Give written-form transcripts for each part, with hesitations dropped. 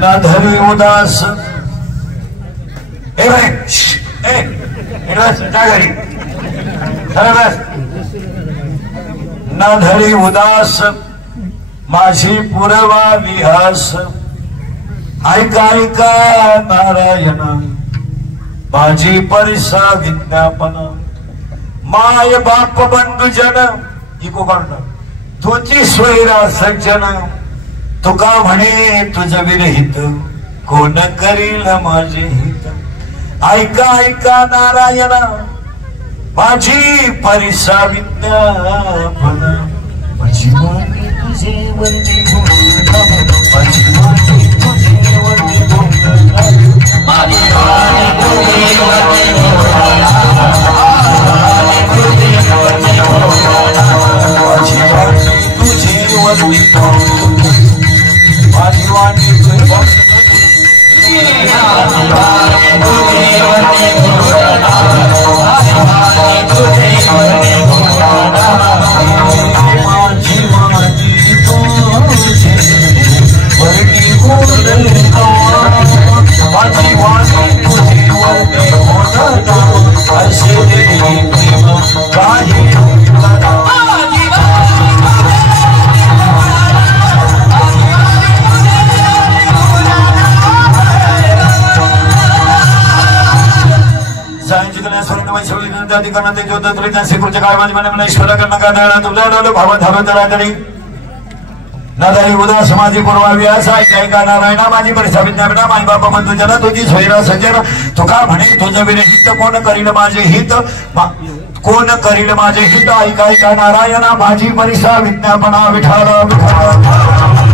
ना धरी उदास ना धरी उदास माझी पुरवा विहास ऐका ऐका नारायण माझी परिसा विज्ञापन माय बाप बंधुजन इको काढ तुझी स्वैरा सज्जन तुका म्हणे तुझ विरहित कोण करील माझे हित ऐका ऐका नारायण माझी परिसा विज्ञापन माझी वाणी तुझे वंदे माझी वाणी तुझे वंदे माझी वाणी तुझे वंदे माझी वाणी तुझे वंदे माझी उदास माझी पूर्वावी असा ऐका नारायणा माझी परिसा विज्ञापना माई बापा बंधुजन तुझी स्वैरा सज्जन तुका म्हणे तुझ विरहित कोण करील माझे हित कोण करील माझे हित ऐका ऐका नारायणा माझी परिसा विज्ञापना विठाला विठाला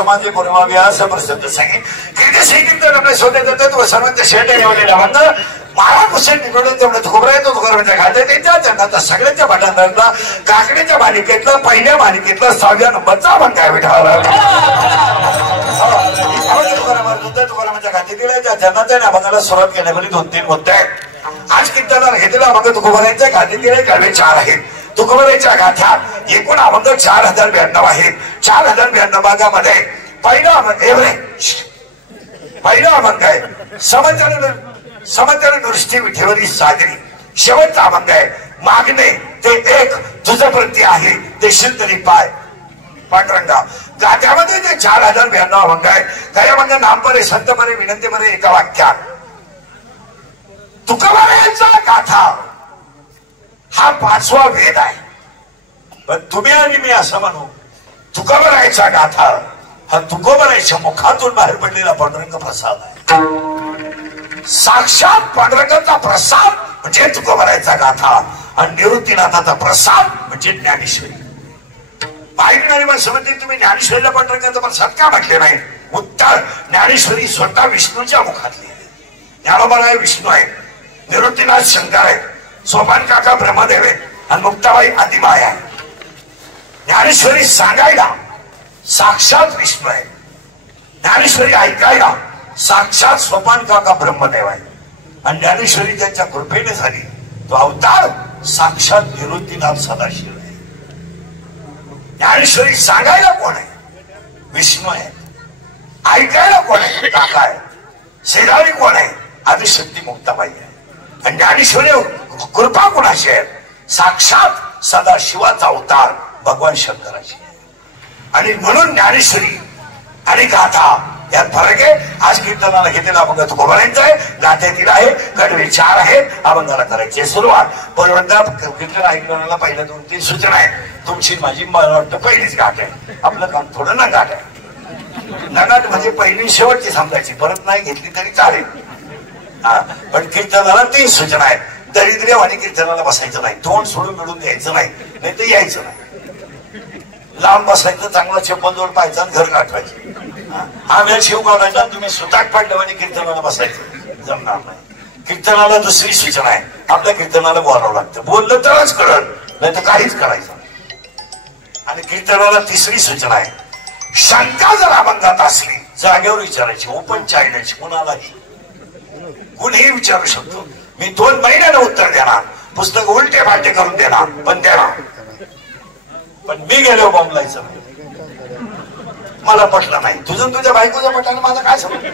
समाजी पूर्वाव्यास प्रसिद्ध संगीत किती संगीत आपले शोधे देतात व सर्वांचे शेटे ठेवलेला म्हणतात मला कुशल निकडून तेवढं तुकोबरा येतो तुकोबराच्या घाटे त्यांच्या चंदाचा सगळ्यांच्या भाटांतरला काकडीच्या मालिकेतला पहिल्या मालिकेतला 6व्या नंबरचा आपण काय विठाला तुकोबराच्या घाटी दिल्या जन्नाच्या अभंगाला सुरुवात केल्यामुळे 2-3 मुद्दे आहेत आज कीर्तनाला घेतलेला अभंग तुकोबराच्या घाटी दिले त्यावेळी 4 आहेत तुकोबराच्या गाथ्यात एकूण अभंग 4092 आहेत 4092 भागामध्ये पहिला अभंग आहे समचर दृष्टी विठेवरी साजरी शेवटचा अभंग आहे मागणे ते एक तुझं प्रती आहे ते शिलतरी पाय पांडुरंगा गाथ्यामध्ये जे 4092 अभंग आहे काही अभंग नामपरे संतपरे विनंतीपरे एका वाक्यात तुकोबराचा गाथा हा 5वा वेद आहे पण तुम्ही आणि मी असं म्हणू तुकोबराचा गाथा हा तुकोबराच्या मुखातून बाहेर पडलेला पांडुरंग प्रसाद आहे साक्षात पांडुरंगाचा प्रसाद म्हणजे तुकोबराचा गाथा आणि निवृत्तीनाथाचा प्रसाद म्हणजे ज्ञानेश्वरी पाहिजे माणसामध्ये तुम्ही ज्ञानेश्वरीला पांडुरंगाचा प्रसाद का म्हटले नाही उत्तर ज्ञानेश्वरी स्वतः विष्णूच्या मुखातली ज्ञानोबा विष्णू आहे निवृत्तीनाथ शंकर आहे सोपान काका ब्रह्मदेव आहे आणि मुक्ताबाई आदिमाय आहे ज्ञानेश्वरी सांगायला साक्षात विष्णू आहे ज्ञानेश्वरी ऐकायला साक्षात सोपान काका ब्रह्मदेव आहे आणि ज्ञानेश्वरी त्यांच्या कृपेने झाली तो अवतार साक्षात निवृत्तीनाथ सदाशिव आहे ज्ञानेश्वरी सांगायला कोण आहे विष्णू आहे ऐकायला कोण आहे काका आहे शेजारी कोण आहे आदिशक्ती मुक्ताबाई आहे आणि ज्ञानेश्वरी कृपा कोणाची आहे साक्षात सदाशिवाचा अवतार भगवान शंकराची आणि म्हणून ज्ञानेश्वरी आणि गाथा यात फरक आहे आज कीर्तनाला घेतलेला अभंग तुकोबरांचा आहे गाथ्यातील आहे कडवे 4 आहेत अभंगाला करायची सुरुवात परवंता कीर्तन ऐकण्याला पहिल्या 2-3 सूचना आहेत तुमची माझी मला वाटतं पहिलीच गाठ आहे आपलं काम थोडं ना गाठ आहे नगाट म्हणजे पहिली शेवटची समजायची परत नाही घेतली तरी चालेल पण कीर्तनाला 3 सूचना आहेत दरिद्र्य आणि कीर्तनाला बसायचं नाही तोंड सोडून मिळून द्यायचं नाही तर यायचं नाही लांब बसायचं चांगला चप्पल पाहायचा आणि घर गाठवायचं हा वेळ शिव काढायचा तुम्ही सुताट पाडलं आणि कीर्तनाला बसायचं जमणार नाही कीर्तनाला दुसरी सूचना आहे आपल्या कीर्तनाला बोलावं लागतं बोललं तरच कळत नाही तर काहीच करायचं आणि कीर्तनाला 3री सूचना आहे शंका जर अभंगात असली जागेवर विचारायची ओपन चायनाची कुणालाही कुणीही विचारू शकतो मी 2 महिन्यानं उत्तर देणार पुस्तक उलटे फालटे करून देणार पण देणार पण मी गेलो बॉम्बलायचं नाही मला पटलं नाही तुझं तुझ्या बायकोच्या पटाने माझं काय समज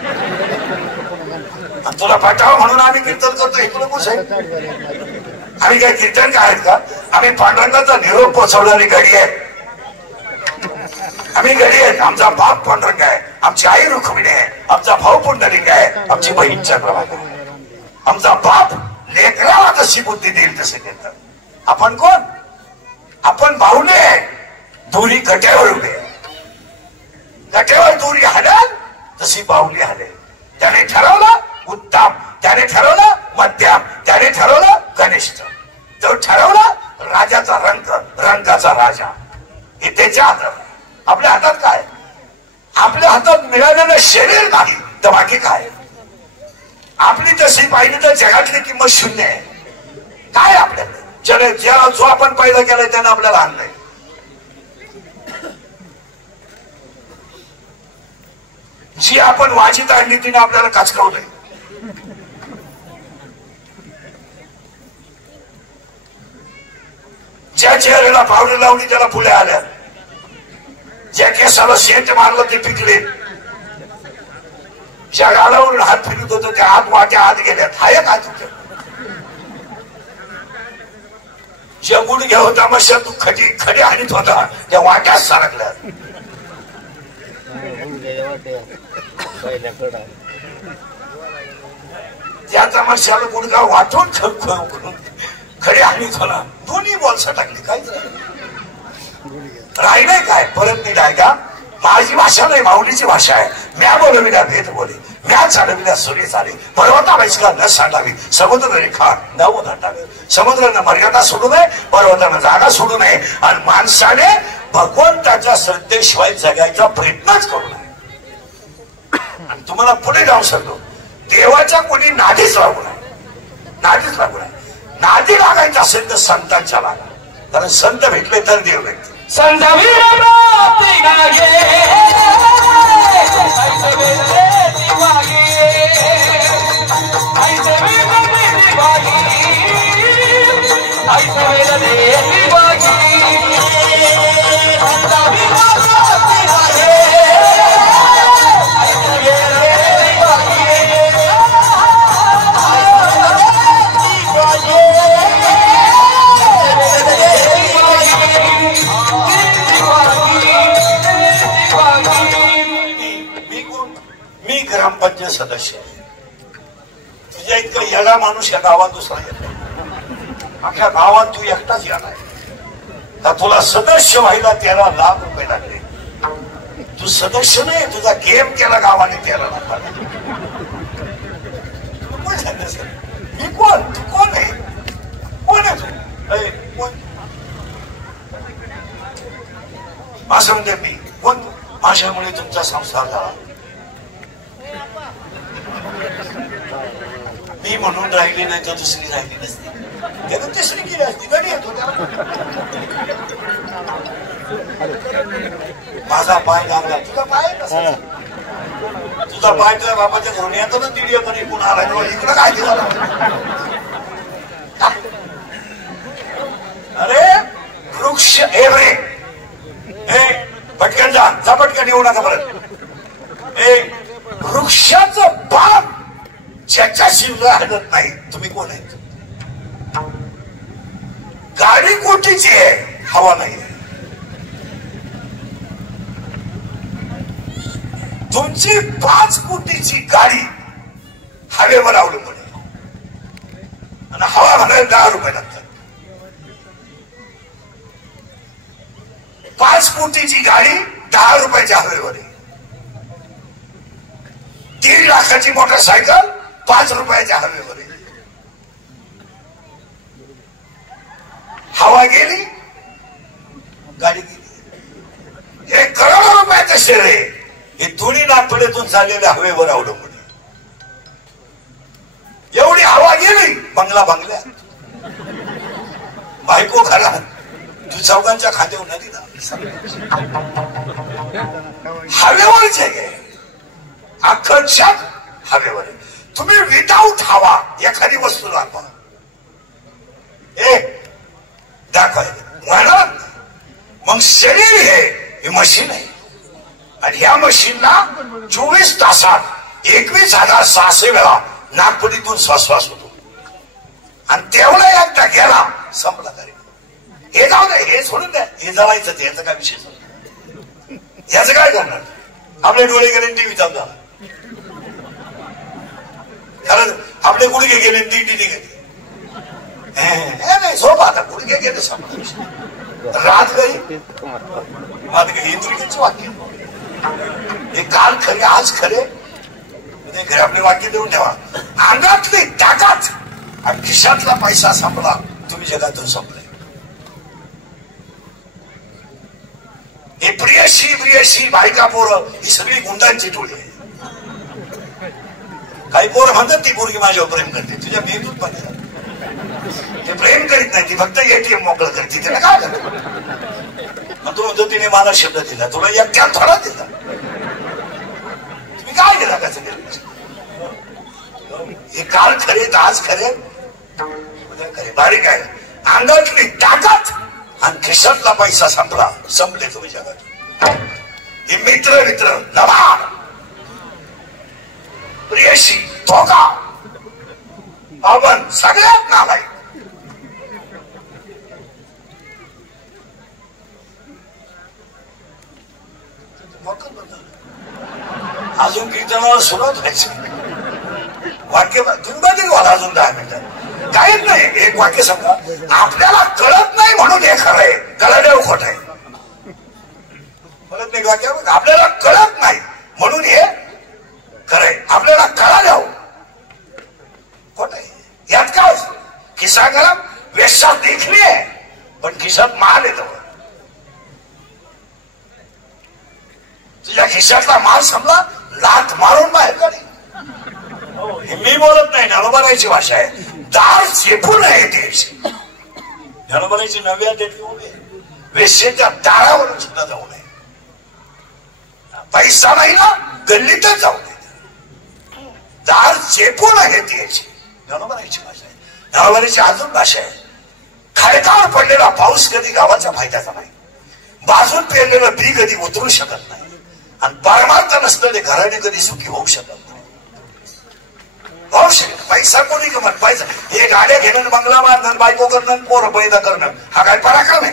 तुला पटावं म्हणून आम्ही कीर्तन करतो हे तुला कुठं आहे आम्ही काय कीर्तन काय आहेत का आम्ही पांडुरंगाचा निरोप पोचवणारी गडी आहे आम्ही गडी आहेत आमचा बाप पांडुरंग आहे आमची आई रुक्मिणी आहे आमचा भाऊ पुंडलिक आहे आमची बहीण चंद्रभागा आहे आमचा बाप लेकराला जशी बुद्धी देईल तसे कीर्तन आपण कोण आपण बाहुले आहे दोरी कट्यावर उभे कट्यावर दोरी हलेल तशी बाहुली हलेल त्याने ठरवलं उत्तम त्याने ठरवलं मध्यम त्याने ठरवलं कनिष्ठ तो ठरवला राजाचा रंगाचा राजा हे त्याच्या हातात आपल्या हातात काय आपल्या हातात मिळालेलं शरीर नाही तर बाकी काय आपली तशी पाहिली तर जगातली किंमत 0 आहे काय आपल्याला ज्याला जो आपण पैदा केलाय त्याने आपल्याला आणलंय जी आपण वाजीत आणली तिने आपल्याला काचकवलंय ज्या चेहऱ्याला पावडर लावली त्याला फुल्या आल्या ज्या केसाला शेंट मारलं ते पिकले ज्या गालावरून हात फिरत होतं त्या हात वाट्या आत गेल्यात हाय का तुझ्या ज्या गुडघ्या होता मशा तू खडी हानीत होता त्या वाट्यात सरकल्या त्याचा मशाला गुडघा वाटून खडे हानीत होणार दोन्ही बॉल्स टाकली काहीच राहिलंय काय परत नीट आहे का माझी भाषा नाही, माऊलीची भाषा आहे. म्या बोलविल्या भेद बोले, म्या चालविल्या सूर्य चाले, पर्वता बैसला न सांडावी, समुद्र रेखा न ओलांडावी. समुद्रानं मर्यादा सोडू नये, पर्वतानं जागा सोडू नये, आणि माणसाने भगवंताच्या श्रद्धेशिवाय जगायचा प्रयत्नच करू नये. आणि तुम्हाला पुढे जाऊ शकतो, देवाच्या कोणी नादीच लागू नये, नादीच लागू नये. नादी लागायचं असेल तर संतांच्या लागा, कारण संत भेटले तर देव भेटले. संत मी ग्रामपंचायत सदस्य आहे. तुझ्या इतका येडा माणूस या गावात दुसरा येतो. अख्या गावात तू एकटाच येणार आहे का? तुला सदस्य व्हायला 13 लाख रुपये लागले. तू सदस्य नाही, तुझा गेम केला गावाने 13 लाख लागले. कोण सांगितलं सर? मी कोण? तू कोण आहे? कोण आहे तू? कोण? असं म्हणते मी कोण? माझ्यामुळे तुमचा संसार झाला. मी म्हणून राहिली नाही तर दुसरी राहिली नसती, त्यानं तिसरी केली असती. गडी येतो माझा पाय लागला, तुझा पाय नसा. तुझा पाय तुझ्या बापाच्या घरून येतो ना, दीड एकर इकडून आला, इकडं काय झालं? अरे वृक्ष एवढे पटकन जा पटकन येऊ नका परत. वृक्षाचं बाग ज्याच्याशी राहत नाही. तुम्ही कोण आहेत? गाडी कोटीची आहे, हवा नाही. तुमची 5 कोटीची गाडी हवेवर अवलंबून आहे, आणि हवा भरायला 10 रुपये लागतात. 5 कोटीची गाडी 10 रुपयाच्या हवेवर आहे. 3 लाखाची मोटरसायकल 5 रुपयाच्या हवेवर आहे. हवा गेली, गाडी गेली. हे करोडो रुपयाचं शेअर आहे. हे दोन्ही नागपुरातून चाललेल्या हवेवर अवलंबून आहे. एवढी हवा गेली, बंगला बंगल्यात, बायको घरात, तू चौघांच्या खात्यावर नदी ना. हवेवरच आहे, अख्खं जग हवेवर आहे. तुम्ही विदाऊट हवा एखादी वस्तू दाखवा, दाखवायला मग शरीर हे मशीन आहे, आणि या मशीनला 24 तासात 21,600 वेळा नागपुरीतून श्वास होतो. आणि तेवढा एकदा गेला, संपला तरी. हे जाऊ दे, हे सोडून द्या, हे जळायचं, याचा काय विषय? याचं काय करणार? आपले डोळे गेले, टीव्ही चालू झाला. कारण आपले गुडघे गेले, ती गेली. नाही झोप, आता गुडघे गेले, संपला. रात गई इंद्रियांचं वाक्य. हे काल खरे, आज खरे, घरी आपले वाक्य देऊन ठेवा. अंगातली ताकद आणि खिशातला पैसा संपला, तुम्ही जगातून संपले. हे प्रियशी प्रियशी बायका पोरं ही सगळी गुंडांची टोळी आहे. काही पोरं म्हणतात ती पोरगी माझ्यावर प्रेम करते, तुझ्या मेंदूत पण ते प्रेम करीत नाही, ती फक्त एटीएम मोकळ करते. तिला काय करतो? मग तू म्हणतो तिने मला शब्द दिला, तुला एकट्या थोडा दिला. तुम्ही काय केला कसं केलं? हे काल खरे, आज खरे, उद्या खरे. बारीक आहे. अंगातली ताकद आणि खिशातला पैसा संपला, संपले तुम्ही जगात. हे मित्र मित्र नवा प्रियशी धोका पावन सगळ्यात नाव आहे. अजून कीर्तनाला सुरुवात व्हायची. वाक्य तुम्ही बोला अजून 10 मिनिटात. काहीच नाही. एक वाक्य सांगा. आपल्याला कळत नाही म्हणून हे खरं आहे, कळल्यावर खोट आहे. मला कळत नाही वाक्य आपल्याला कळत नाही म्हणून हे खरंय आपल्याला कळालं हवं खोट आहे यात काय खिसा गरम वेश्या देखली आहे पण खिशात माल येतो तुझ्या खिशातला माल समजा लाथ मारून बाहेर काढे मी बोलत नाही ज्ञानोबारायची भाषा आहे दार चेपू नये देश ज्ञानोबारायची नव्या देत येऊ नये वेश्येच्या दारावरून सुद्धा जाऊ नये पैसा नाही ना गल्लीतच जाऊ नये दार चेपू नये देश ज्ञानोबारायची भाषा आहे ज्ञानोबारायची अजून भाषा आहे खडकावर पडलेला पाऊस कधी गावाचा फायद्याचा नाही बाजून पेरलेलं बी कधी उतरू शकत नाही आणि परमार्थ नसलेले घराने कधी सुखी होऊ शकत नाही पैसा कोणी कमत पैसा हे गाड्या घेणं बंगला बांधणं बायको करणं पोरं पैदा करणं हा काय पराक्रम आहे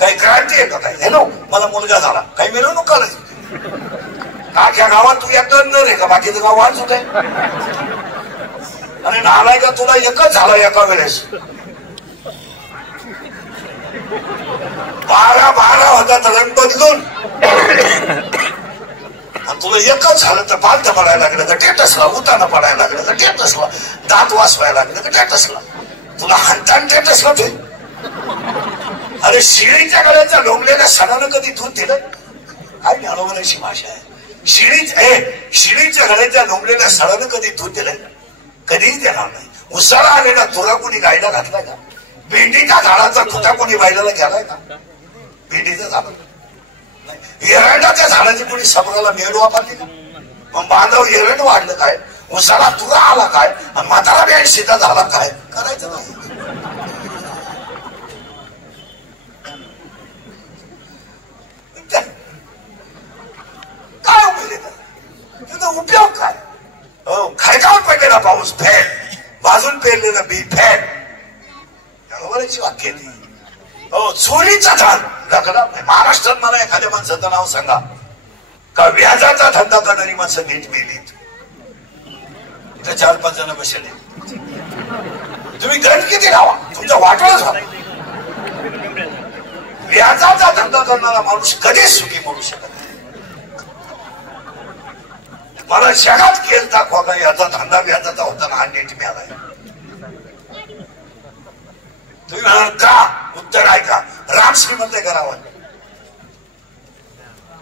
काही क्रांती आहे का काय हॅलो मला मुलगा झाला काही मिरवणूक करायची आख्या गावात तू एकदा न रे का बाकीचं गाव वाच होत आहे आणि नालाय का तुला एकच झाला एका वेळेस 12 होता रण बदलून तुला एकच झालं तर पालथं पडायला लागलं का टेटसला उताना पडायला लागलं का टेटसला दात वाचवायला लागलं का टेटसला तुला हंतान टेटसला ते अरे शिळीच्या गळ्याच्या लोंबलेल्या सणानं कधी दूध दिलं काय ज्ञानोबारायची भाषा आहे शिळीच्या गळ्याच्या लोंबलेल्या सणानं कधी दूध दिलं कधीच देणार नाही उसाळा आलेला तुरा कोणी गायला घातलाय का भेंडीच्या झाडाचा खुटा कोणी बायलाला घ्यालाय का भेंडीचं झाड एरंडाच्या झाडाची कोणी समुद्राला मेळ वापरली का मग बांधव एरंड वाढलं काय उसाला तुरा आला काय आणि म्हातारा बी सीधा झाला काय करायचं नाही काय उपयोग त्याचा उपयोग काय खडकावर पडलेला पाऊस फॅट बाजून पेरलेलं बी फॅट बरेचशी वाक्य हो चोरीचा धान लग्न महाराष्ट्रात मला एखाद्या माणसाचं नाव सांगा का व्याजाचा धंदा करणारी माणसं नीट मेलीत इथं 4-5 जण बसले तुम्ही गण किती लावा तुमचा वाटोळच झाला व्याजाचा धंदा करणारा माणूस कधीच सुखी म्हणू शकत नाही मला जगात केस दाखवा का याचा धंदा व्याजाचा होता ना हा नीट मिळालाय तुम्ही म्हणाल का उत्तर आहे का राम श्रीमंत आहे का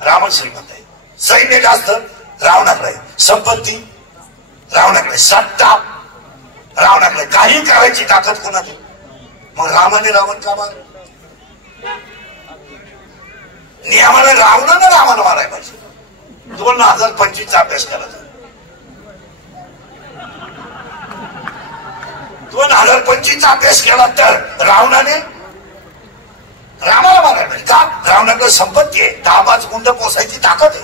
रावण श्रीमंत आहे सैन्य जास्त रावणाकडे संपत्ती रावणाकडे सत्ता रावणाकडे काही करायची ताकद कोणाची मग रामाने रावण का मार नियमाने रावणानं रामानं मारायला पाहिजे 2025 चा अभ्यास करायचा 2025 चा अभ्यास केला तर रावणाने रामाला मारायला पाहिजे का रावणाकडे संपत्ती आहे 10-5 गुंड पोसायची ताकद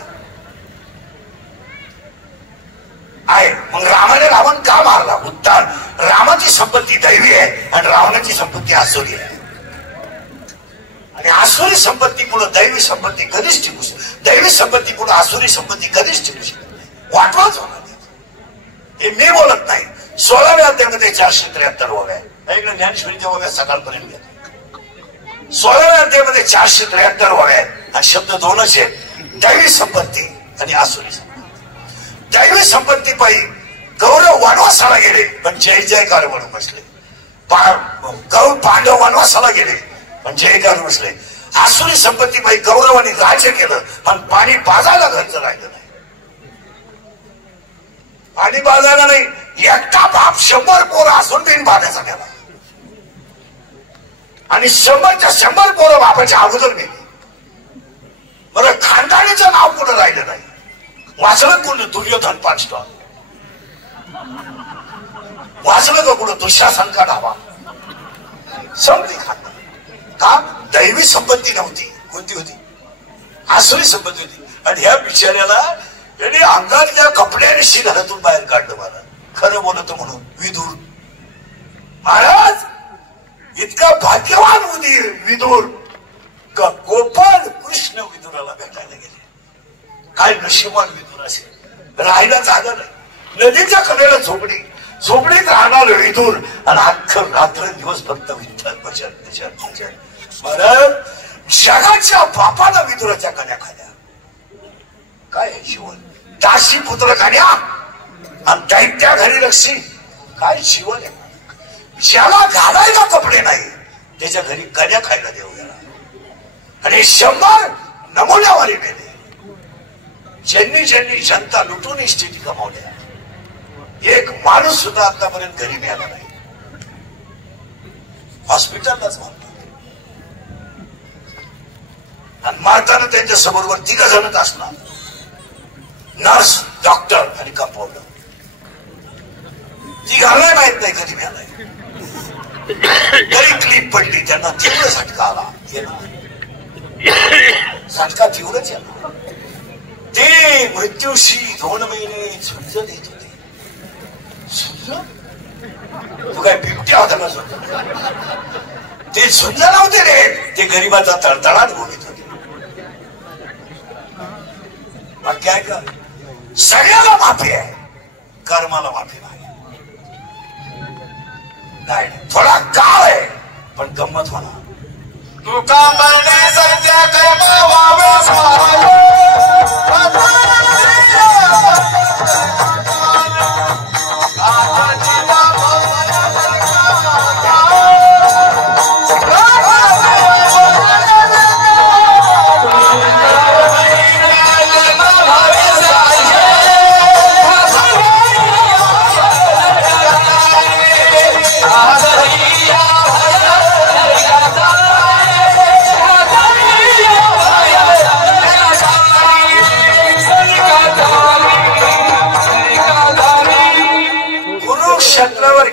आहे मग रामाने रावण का मारला उत्तर रामाची संपत्ती दैवी आहे आणि रावणाची संपत्ती आसुरी आहे आणि आसुरी संपत्ती पुढे दैवी संपत्ती कधीच टिकू शकते दैवी संपत्ती पुढे आसुरी संपत्ती कधीच टिकू शकत नाही वाटवाच होणार हे मी बोलत नाही 16व्या अध्यायामध्ये 473 ओव्या आहे ज्ञानेश्वरीच्या ओव्या सकाळपर्यंत घेतो 16व्या अध्यायामध्ये 473 ओव्या आहेत आणि शब्द दोनच आहेत दैवी संपत्ती आणि आसुरी संपत्ती दैवी संपत्ती पायी गौरव वनवासाला गेले पण जय जयकार म्हणून बसले पांडव वनवासाला गेले पण जयकार बसले आसुरी संपत्ती पायी गौरवाने राज्य केलं पण पाणी पाजायला घरचं राहिलं नाही पाणी पाजायला नाही एकटा बाप 100 पोरं असून बिन पाण्याचा गेला आणि 100च्या 100 पोरं बापाच्या अगोदर गेली बरं खानदानीचं नाव कुठं राहिलं नाही वाचलं कुठं दुर्योधन 5 टॉन वाचलं का कुठं दुःशासन का डावा संपली खानदान का दैवी संपत्ती नव्हती कोणती होती आसुरी संपत्ती होती आणि ह्या बिचाऱ्याला त्यांनी अंगातल्या कपड्याने घरातून बाहेर काढलं मला खरं बोलत म्हणून विदूर महाराज इतका भाग्यवान होती विदूर का गोपाल कृष्ण विदुराला भेटायला गेले काय नशिबान विदूर असेल राहायला जागा नाही नदीच्या कडेला झोपडीत राहणार विदूर आणि अख्खं रात्र दिवस फक्त विठ्ठल भजन महाराज जगाच्या बापाला विदुराच्या कन्या खाल्या. काय जीवन. दासी पुत्र कन्या आणि दैत्या घरी रक्षी. काय जीवन आहे. ज्याला घालायला कपडे नाही त्याच्या घरी कन्या खायला देऊ गेला. आणि 100 नमुन्यावारी मेले. ज्यांनी ज्यांनी जनता लुटून स्थिती कमावल्या. एक माणूस सुद्धा आतापर्यंत घरी मिळाला नाही. हॉस्पिटललाच मारतात. आणि मारताना त्यांच्या समोर 3 जणच असणार. नर्स, डॉक्टर आणि कंपाऊंडर. ती घालणार माहित नाही कधी मिळालाय. तरी क्लिप पडली. त्यांना तीव्र झटका आला. झटका तीव्रच आला. ते मृत्यूशी 2 महिने झुंज देत होते. तू काय बिबट्या होता का? ते झुंज नव्हते रे. ते गरिबाचा तळतळाट बोलत होते. मग काय कर. सगळ्याला माफी आहे. कर्माला माफी नाही. थोडा काळ आहे पण गंमत होणार. तुका मने सत्य कर्म वावे सहाय.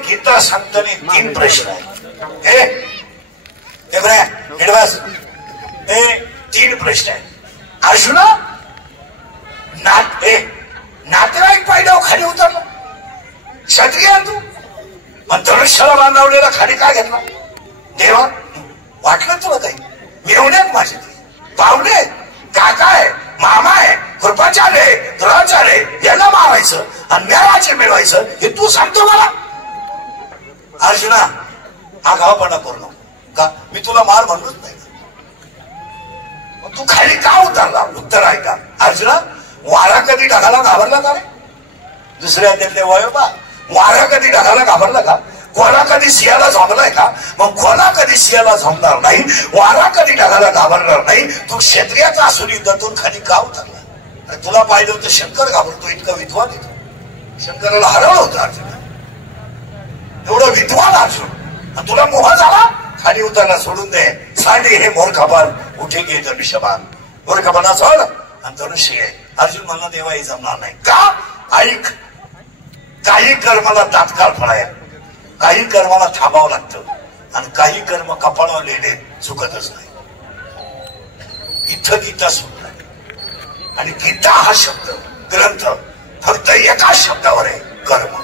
गीता सांगताना 3 प्रश्न आहेत. बस 3 प्रश्न आहेत. अर्जुना, नातेवाईक पाहिलं खाली उतरलं. क्षत्रिय तू मग धनुष्याला बांधवलेला खाली का घेतला? देवा वाटलं तुला काही? मिळवण्यात माझे ते पाहुणे, काका आहे, मामा आहे, कृपाचार्य आहे, द्रोणाचार्य आहे, याला मारायचं आणि मेळाचे मिळवायचं हे तू सांगतो मला? अर्जुना, आगावपणा करू नको. का मी तुला मार म्हणलोच नाही. तू खाली का उतरला? उत्तर आहे का अर्जुना? वारा कधी ढगाला घाबरला का रे? दुसऱ्या त्यातले वयोबा, वारा कधी ढगाला घाबरला का? कोणा कधी सियाला झोंबलाय का? मग कोणा कधी सियाला झोंबणार नाही. वारा कधी ढगाला घाबरणार नाही. तू क्षत्रियाचा असून युद्धातून खाली का उतरला? तुला पाहिलं होतं शंकर घाबरतो, इतका विद्वान येतो. शंकराला हरवलं होतं अर्जुना. एवढं विद्वान अर्जुन तुला मोह झाला. खाली उतरला. सोडून दे. सांडे हे मोरखाबान उठे घे धनुष्यबाण. मोरखाबाना सोड आणि धनुष्य आहे. अर्जुन म्हणला देवा हे जमणार नाही. का? ऐक, काही कर्माला तात्काळ फळ आहे, काही कर्माला थांबावं लागतं आणि काही कर्म कपाळावर लिहिले चुकतच नाही. इथं गीता सुरू आहे. आणि गीता हा शब्द ग्रंथ फक्त एका शब्दावर आहे, कर्म.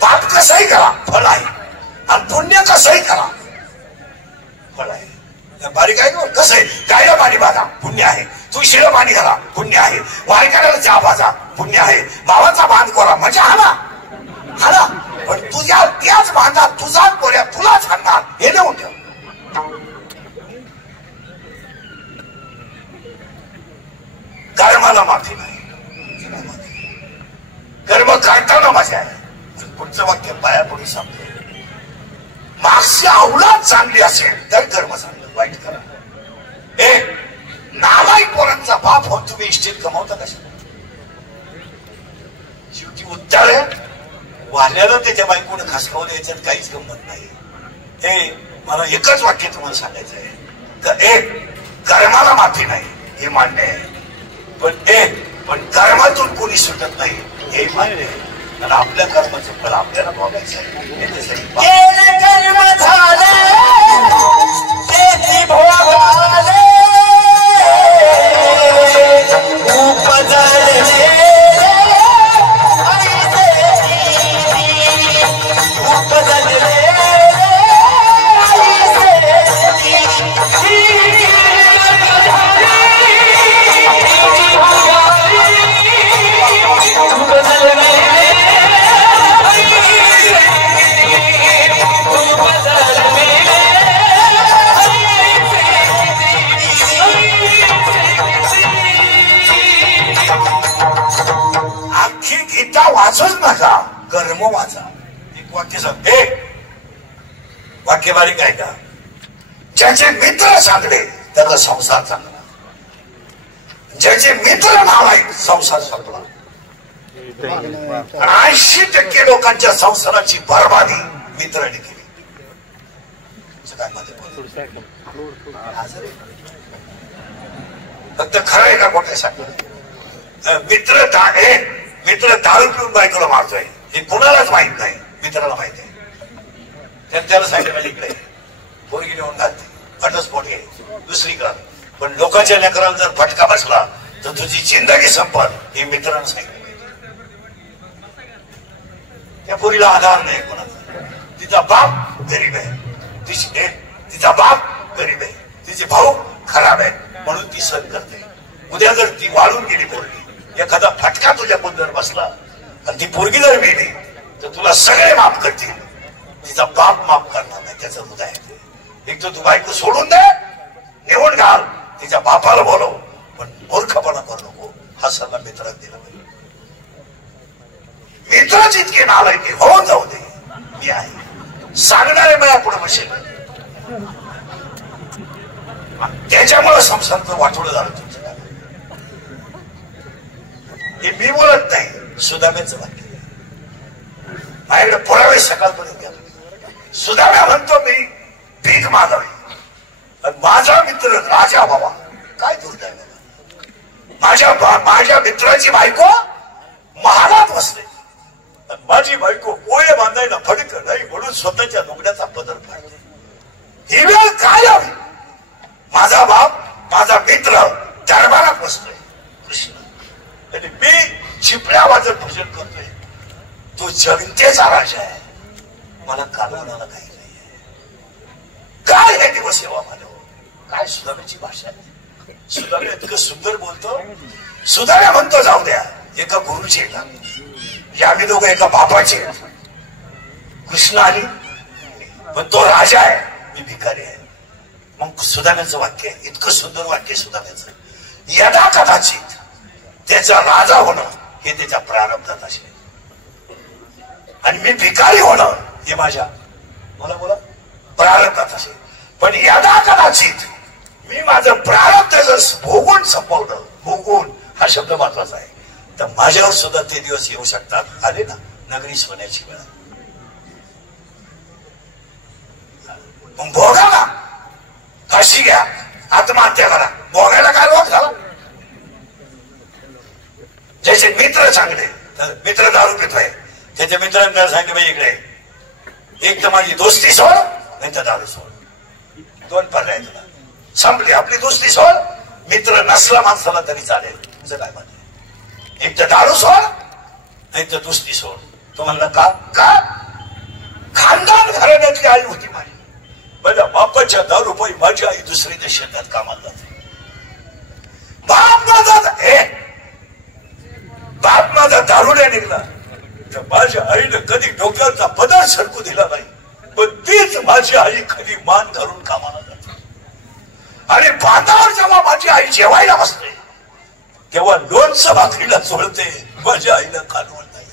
पाप कसंही करा फळ आहे आणि पुण्य कसंही करा फळ आहे. बारीक आहे कसं आहे. गायला पाणी बाजा पुण्य आहे. तू शिळ पाणी घाला पुण्य आहे. वारकऱ्याला चहा भाजा पुण्य आहे. भावाचा बांध कोरा म्हणजे हा ना पण तुझ्या त्याच बांधा तुझा कोऱ्या तुलाच हाणणार हे नेऊन ठेव. कर्माला माफी नाही. कर्म करताना मजा आहे. पुढचं वाक्य पाया पडून सांगतो. मागची अवलाद चांगली असेल तर कर्म चांगलं, वाईट करा. नालायक पोरांचा बाप होऊन तुम्ही इष्टीत कमावता कशा? शेवटी उत्तर वाल्याला त्याच्या बायकोनं खासकावलं याच्यात काहीच गंमत नाही. हे मला एकच वाक्य तुम्हाला सांगायचं आहे. कर्माला माफी नाही हे मान्य आहे, पण कर्मातून कोणी सुटत नाही हे मान्य आहे. आणि आपल्या कर्माचं फळ आपल्याला भोगायचं आहे. कर्म झाले तेथी भोगाले उपजले गीता वाचूच नका, कर्म वाचा. एक वाक्य सांगते, वाक्य बारीक आहे का? ज्याचे मित्र चांगले त्याचा संसार चांगला, ज्याचे मित्र नालायक संसार संपला. 80% लोकांच्या संसाराची बर्बादी मित्रांनी केली. फक्त खरं आहे का खोटं सांगतो? मित्र दारू पिऊन बायकोला मारतोय हे कुणालाच माहित नाही, मित्राला माहित आहे. त्याला सांगितलं इकडे पोरगी नेऊन घालते, घटस्फोट घे दुसरीकडे. पण लोकांच्या लेकराला जर फटका बसला तर तुझी जिंदगी संपल हे मित्रानं सांगितलं. त्या पोरीला आधार नाही कोणाचा. तिचा बाप गरीब आहे, तिचा बाप गरीब आहे, तिचे भाऊ खराब आहे म्हणून ती सहन करते. उद्या जर ती वाळून गेली पोरगी, एखादा फटका तुझ्या जर बसला आणि ती पोरगी जर मेली तर तुला सगळे माफ करतील, तिचा बाप माफ करणार नाही. त्याचं हृदय आहे. एक तर तू बायको सोडून दे, नेऊन घाल, तिच्या बापाला बोलव, पण मूर्खपणा करू नको. हा सल्ला मित्रात दिला पाहिजे. मित्राच इतके नालायक की होऊन जाऊ दे, मी आहे सांगणारे मला पुढे बसेल. त्याच्यामुळे संसाराचं वाटोळं झालं तुमचं. हे मी बोलत नाही, सुदाम्याचं वाक्य. माझ्याकडे पुरावे सकाळपर्यंत गेलो. सुदाम्या म्हणतो मी भीक मागावी, माझा मित्र राजा बाबा काय दुर्दैव. माझ्या मित्राची बायको महालात बसते, माझी बायको पोळे बांधायला फडक नाही म्हणून स्वतःच्या लुगड्याचा पदर फाडते. ही वेळ काय हवी? माझा बाप माझा मित्र दरबारात बसतोय कृष्ण, आणि मी चिपळ्या वाजत भजन करतोय. तो जनतेचा राजा आहे, मला कालवणाला काही नाही. काय हे दिवस सेवा मानव. काय सुदाम्याची भाषा आहे. सुदाम्या इतकं सुंदर बोलतो. सुदाम्या म्हणतो जाऊ द्या, एका गुरुचे आम्ही दोघं एका बापाचे. कृष्ण आली पण तो राजा आहे, मी भिकारी आहे. मग सुदाम्याचं वाक्य इतकं सुंदर वाक्य सुदाम्याचं, यदा कदाचित त्याचा राजा होणं हे त्याच्या प्रारब्धात असेल आणि मी भिकारी होणं हे माझ्या बोला प्रारब्धात असेल. पण यदा कदाचित मी माझं प्रारब्ध जर भोगून संपवलं, भोगून हा शब्द महत्वाचा आहे, तर माझ्यावर सुद्धा ते दिवस येऊ शकतात. आले ना नगरी सोन्याची वेळ. मग भोगा ना, फाशी घ्या, आत्महत्या करा. भोगायला काय रोग झाला? ज्याचे मित्र चांगले, तर मित्र दारू पितोय, त्याच्या मित्रांनी त्याला सांगितलं बाई इकडे, एक तर माझी दोस्ती सोड नाही तर दारू सोड. दोन पर्याय तुला, संपली आपली दोस्ती सोड. मित्र नसला माणसाला तरी चालेल, तुझं काय म्हणते? एक तर दारू सोड नाही तर दोस्ती सोड. तो म्हणला का खानदान घराण्यातली आई होती माझी, माझ्या बापाच्या दारू पायी माझी आई दुसरीच्या शेतात कामाला जाते. बाप माझा दारुड्या निघला तर माझ्या आईनं कधी डोक्याचा पदार्थ सरकू दिला नाही, पण तीच माझी आई कधी मान घालून कामाला जाते. आणि बांधावर जेव्हा माझी आई जेवायला बसते तेव्हा लोणचं भाकरीला चोळते, माझ्या आईला कालवण नाही.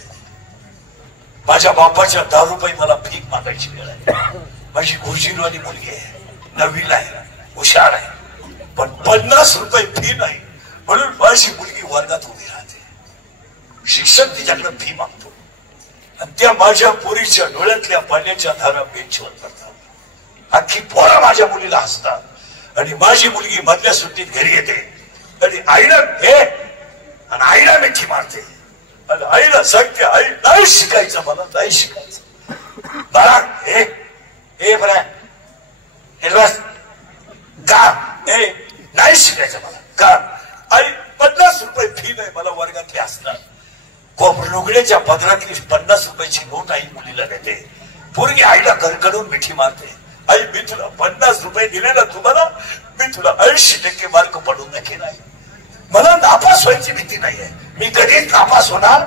माझ्या बापाच्या दारूपायी मला भीक मागायची वेळ आहे. माझी गुरुजीवाली मुलगी आहे, 9वीला आहे, हुशार आहे, पण 50 रुपये फी नाही म्हणून माझी मुलगी वर्गात उभी राहते. शिक्षक तिच्याकडे फी मागतो आणि त्या माझ्या पोरीच्या डोळ्यातल्या पाण्याच्या धारा बेंचवर करतात. अख्खी पोरं माझ्या मुलीला हसतात आणि माझी मुलगी मधल्या सुट्टीत घरी येते आणि आईला आणि आईला मिठी मारते आणि आईला सांगते आई नाही शिकायचं, मला नाही शिकायचं. मला नाही शिकायचं मला का? आई 50 रुपये फी नाही, मला वर्गातले असणार. लुगड्याच्या पदरातली 50 रुपयाची नोट आई मुलीला देते. पोरगी आईला कडकडून मिठी मारते, आई मी तुला 50 रुपये दिले ना तुम्हाला, मी तुला 80% मार्क पडून नक्की नाही. मला नापास व्हायची भीती नाहीये, मी कधीच नापास होणार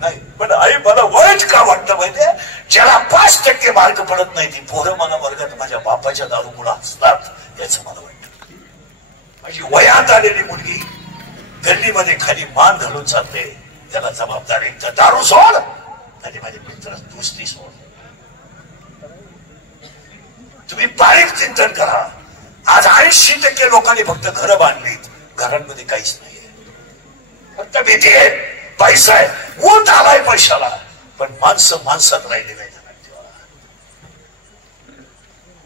नाही. पण आई मला वाईट का वाटतं माहितीये, ज्याला 5% मार्क पडत नाही ती पोरं मला वर्गात माझ्या बापाच्या दारूमुळे हसतात याचं मला वाटतं. माझी वयात आलेली मुलगी गल्लीमध्ये खाली मान घालून चालते, त्याला जबाबदारी तर दारू सोड आणि माझे मित्र दोस्ती सोड. तुम्ही बारीक चिंतन करा. आज 80% लोकांनी फक्त घरं बांधलीत, घरांमध्ये काहीच नाहीये, फक्त भीती आहे, पैसा आहे, ऊत आलाय पैशाला, पण माणसं माणसात राहिली नाही.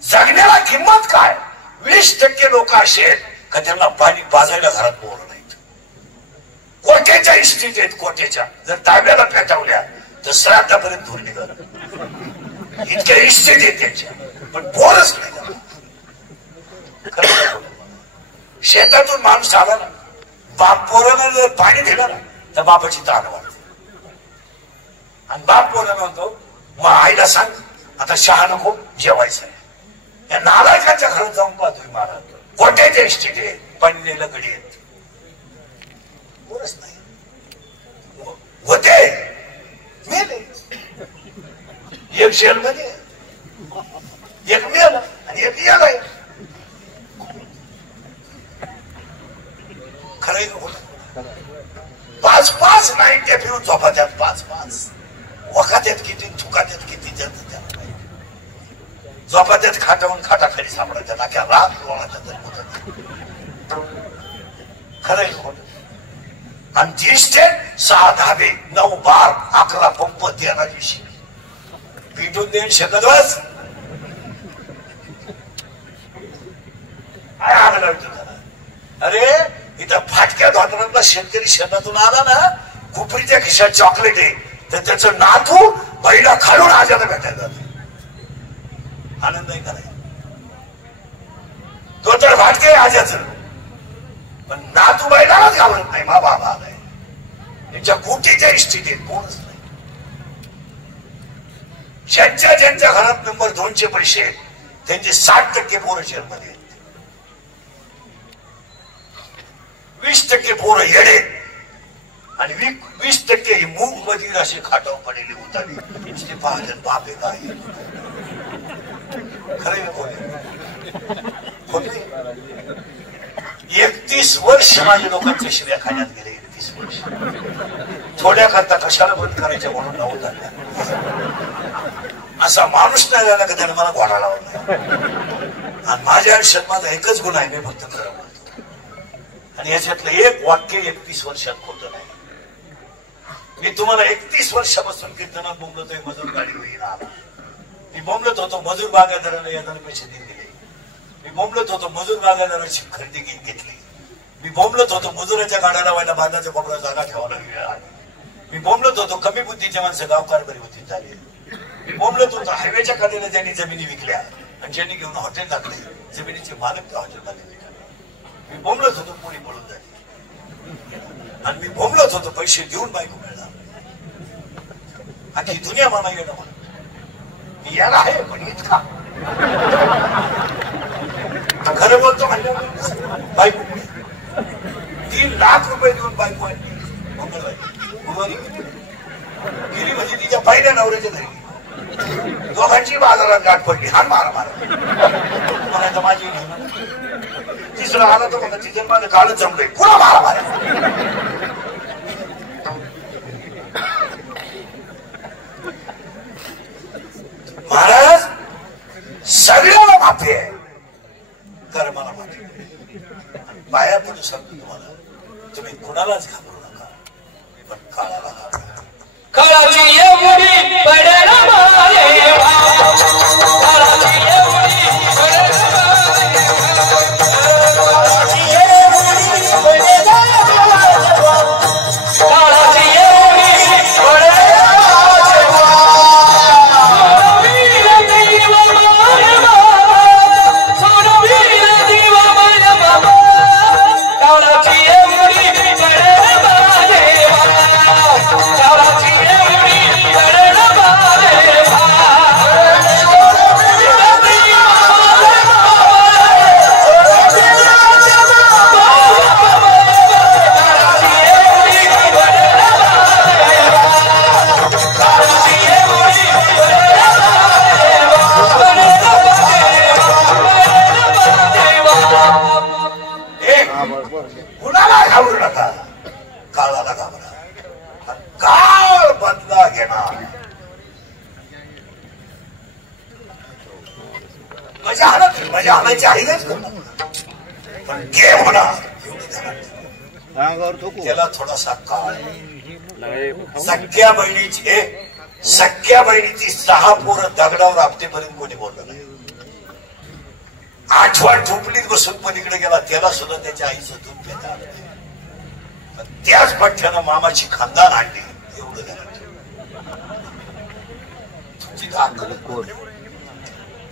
जगण्याला किंमत काय? 20% लोक असे आहेत का त्यांना पाणी पाजायला घरात पोर नाहीत. कोट्याच्या इस्टेट आहेत, कोट्याच्या जर ताब्याला पेटवल्या तर श्राद्धापर्यंत धूर निघाल. इतक्या इस्टेट आहेत त्यांच्या, पण पोरच नाही. शेतातून माणूस आला ना, बाप पोराला जर पाणी दिलं ना तर बापाची ताण वाढते. आणि बाप पोराला म्हणतो मग आईला सांग आता चहा नको, जेवायचं आहे. या नालायकांच्या घरात जाऊन पाहतोय महाराज, कोट्याच्या इस्टेट आहे, पडलेलं गडी आहेत, पोरच नाही. होते मेले, एक जेल मध्ये, एक मेला आणि एक गेलाय. खरंय का? 5-5 नाईट त्या फिरून झोपात्यात, 5-5 वखात्यात किती, थुकात्यात किती, ज्यांचं त्याला झोपात्यात खाटावून खाटाखाली सापडायच्या, नाक्या रात खरंय खोट. आणि जिष्टे 6 धाबे 9 बार 11 पंप 13 दिवशी पिटून देईल शकत बस. काय आलं तुझा? अरे इथं फाटक्या धोतरातला शेतकरी शेतातून आला ना, कुपरीच्या खिशात चॉकलेट आहे, तर त्याचं नातू पहिला खालून आज्याला भेटायला जातो. आनंद नाही करायचा तो तर फाटके आज्याच, पण नातू बैलालाच घाबरत नाही. मा बाबा आलाय त्यांच्या कुटीच्या स्थितीत कोणच नाही. ज्यांच्या घरात नंबर 2चे पैसे आहेत त्यांचे 60% पोरं शेअरमध्ये आहेत, 20% पोरं येडे आणि 20% ही मूग मध्ये असे खाटावर पडलेली उतारी नुसते पाहत बाप आहे काय. खरं खोटे. 31 वर्ष माझ्या लोकांच्या शिव्या खाण्यात गेले. 31 वर्ष थोड्या करता कशाला बंद करायच्या म्हणून नव्हत झाल्या. असा माणूस नाही झाला का त्याने मला घोडा लावला. आणि माझ्या आयुष्यात माझा एकच गुण आहे, मी फक्त खरं बोलतो. आणि याच्यातलं एक वाक्य 31 वर्षात खोटं नाही. मी तुम्हाला 31 वर्षापासून कीर्तनात बोंबलतोय, मजूर गाडी होईल आला. मी बोंबलत होतो मजूर बागायतदाराला येताना पैसे देऊन दिले. मी बोंबलत होतो मजूर बागायतदाराची खरेदी घेतली. मी बोंबलत होतो मजुराच्या गाड्या लावायला बांधाच्या कोपऱ्यात जागा ठेवायला वेळ आली. मी बोंबलत होतो कमी बुद्धीच्या माणसं गावकार बरी होती झाली. मी बोंबलत होतो हायवेच्या कडेला ज्यांनी जमिनी विकल्या आणि ज्यांनी घेऊन हॉटेल टाकले, जमिनीचे मालक त्या हॉटेलमध्ये विकले. मी बोंबलत होतो पुढे पळून झाली. आणि मी बोंबलत होतो पैसे देऊन बायको मिळणार. आधी दुनिया मला येणं म्हणून मी याला आहे, पण इतका खरं बोलतो म्हणलं. बायको 3 लाख रुपये देऊन बायको आणली मंगळवारी. गेली म्हणजे तिच्या पहिल्या नवऱ्याच्या घरी. दोघांची बाजारात गाठ पडली. हा मारा म्हणायचं माझी. तिसरा आला तो म्हणा तिथे माझं कालच जमलंय, पुन्हा मारा मारा. महाराज सगळ्याला माफी आहे, कर्माला माफी. पाया पडून सांगतो तुम्हाला, तुम्ही कुणालाच घाबरू नका, पण काळाला घाबरा. काळाची एवढी पडेल मारे, काळाची एवढी पडेल मारे, काळाची एवढी पडेल मारे, काळाची एवढी पडेल काळ बदला घेणार. मजा आणायची आहे पण गेम होणार. त्याला थोडासा काळ. सख्या बहिणीची 6 पोरं दगडावर आपटेपर्यंत कोणी बोललं नाही. 8वा झोपडीत बसून पलीकडे गेला, त्याला सुद्धा त्याच्या आईचं दूध पिता आलं नाही. त्याच पठ्ठ्यानं मामाची खानदान आणली. एवढं तुमची अक्कल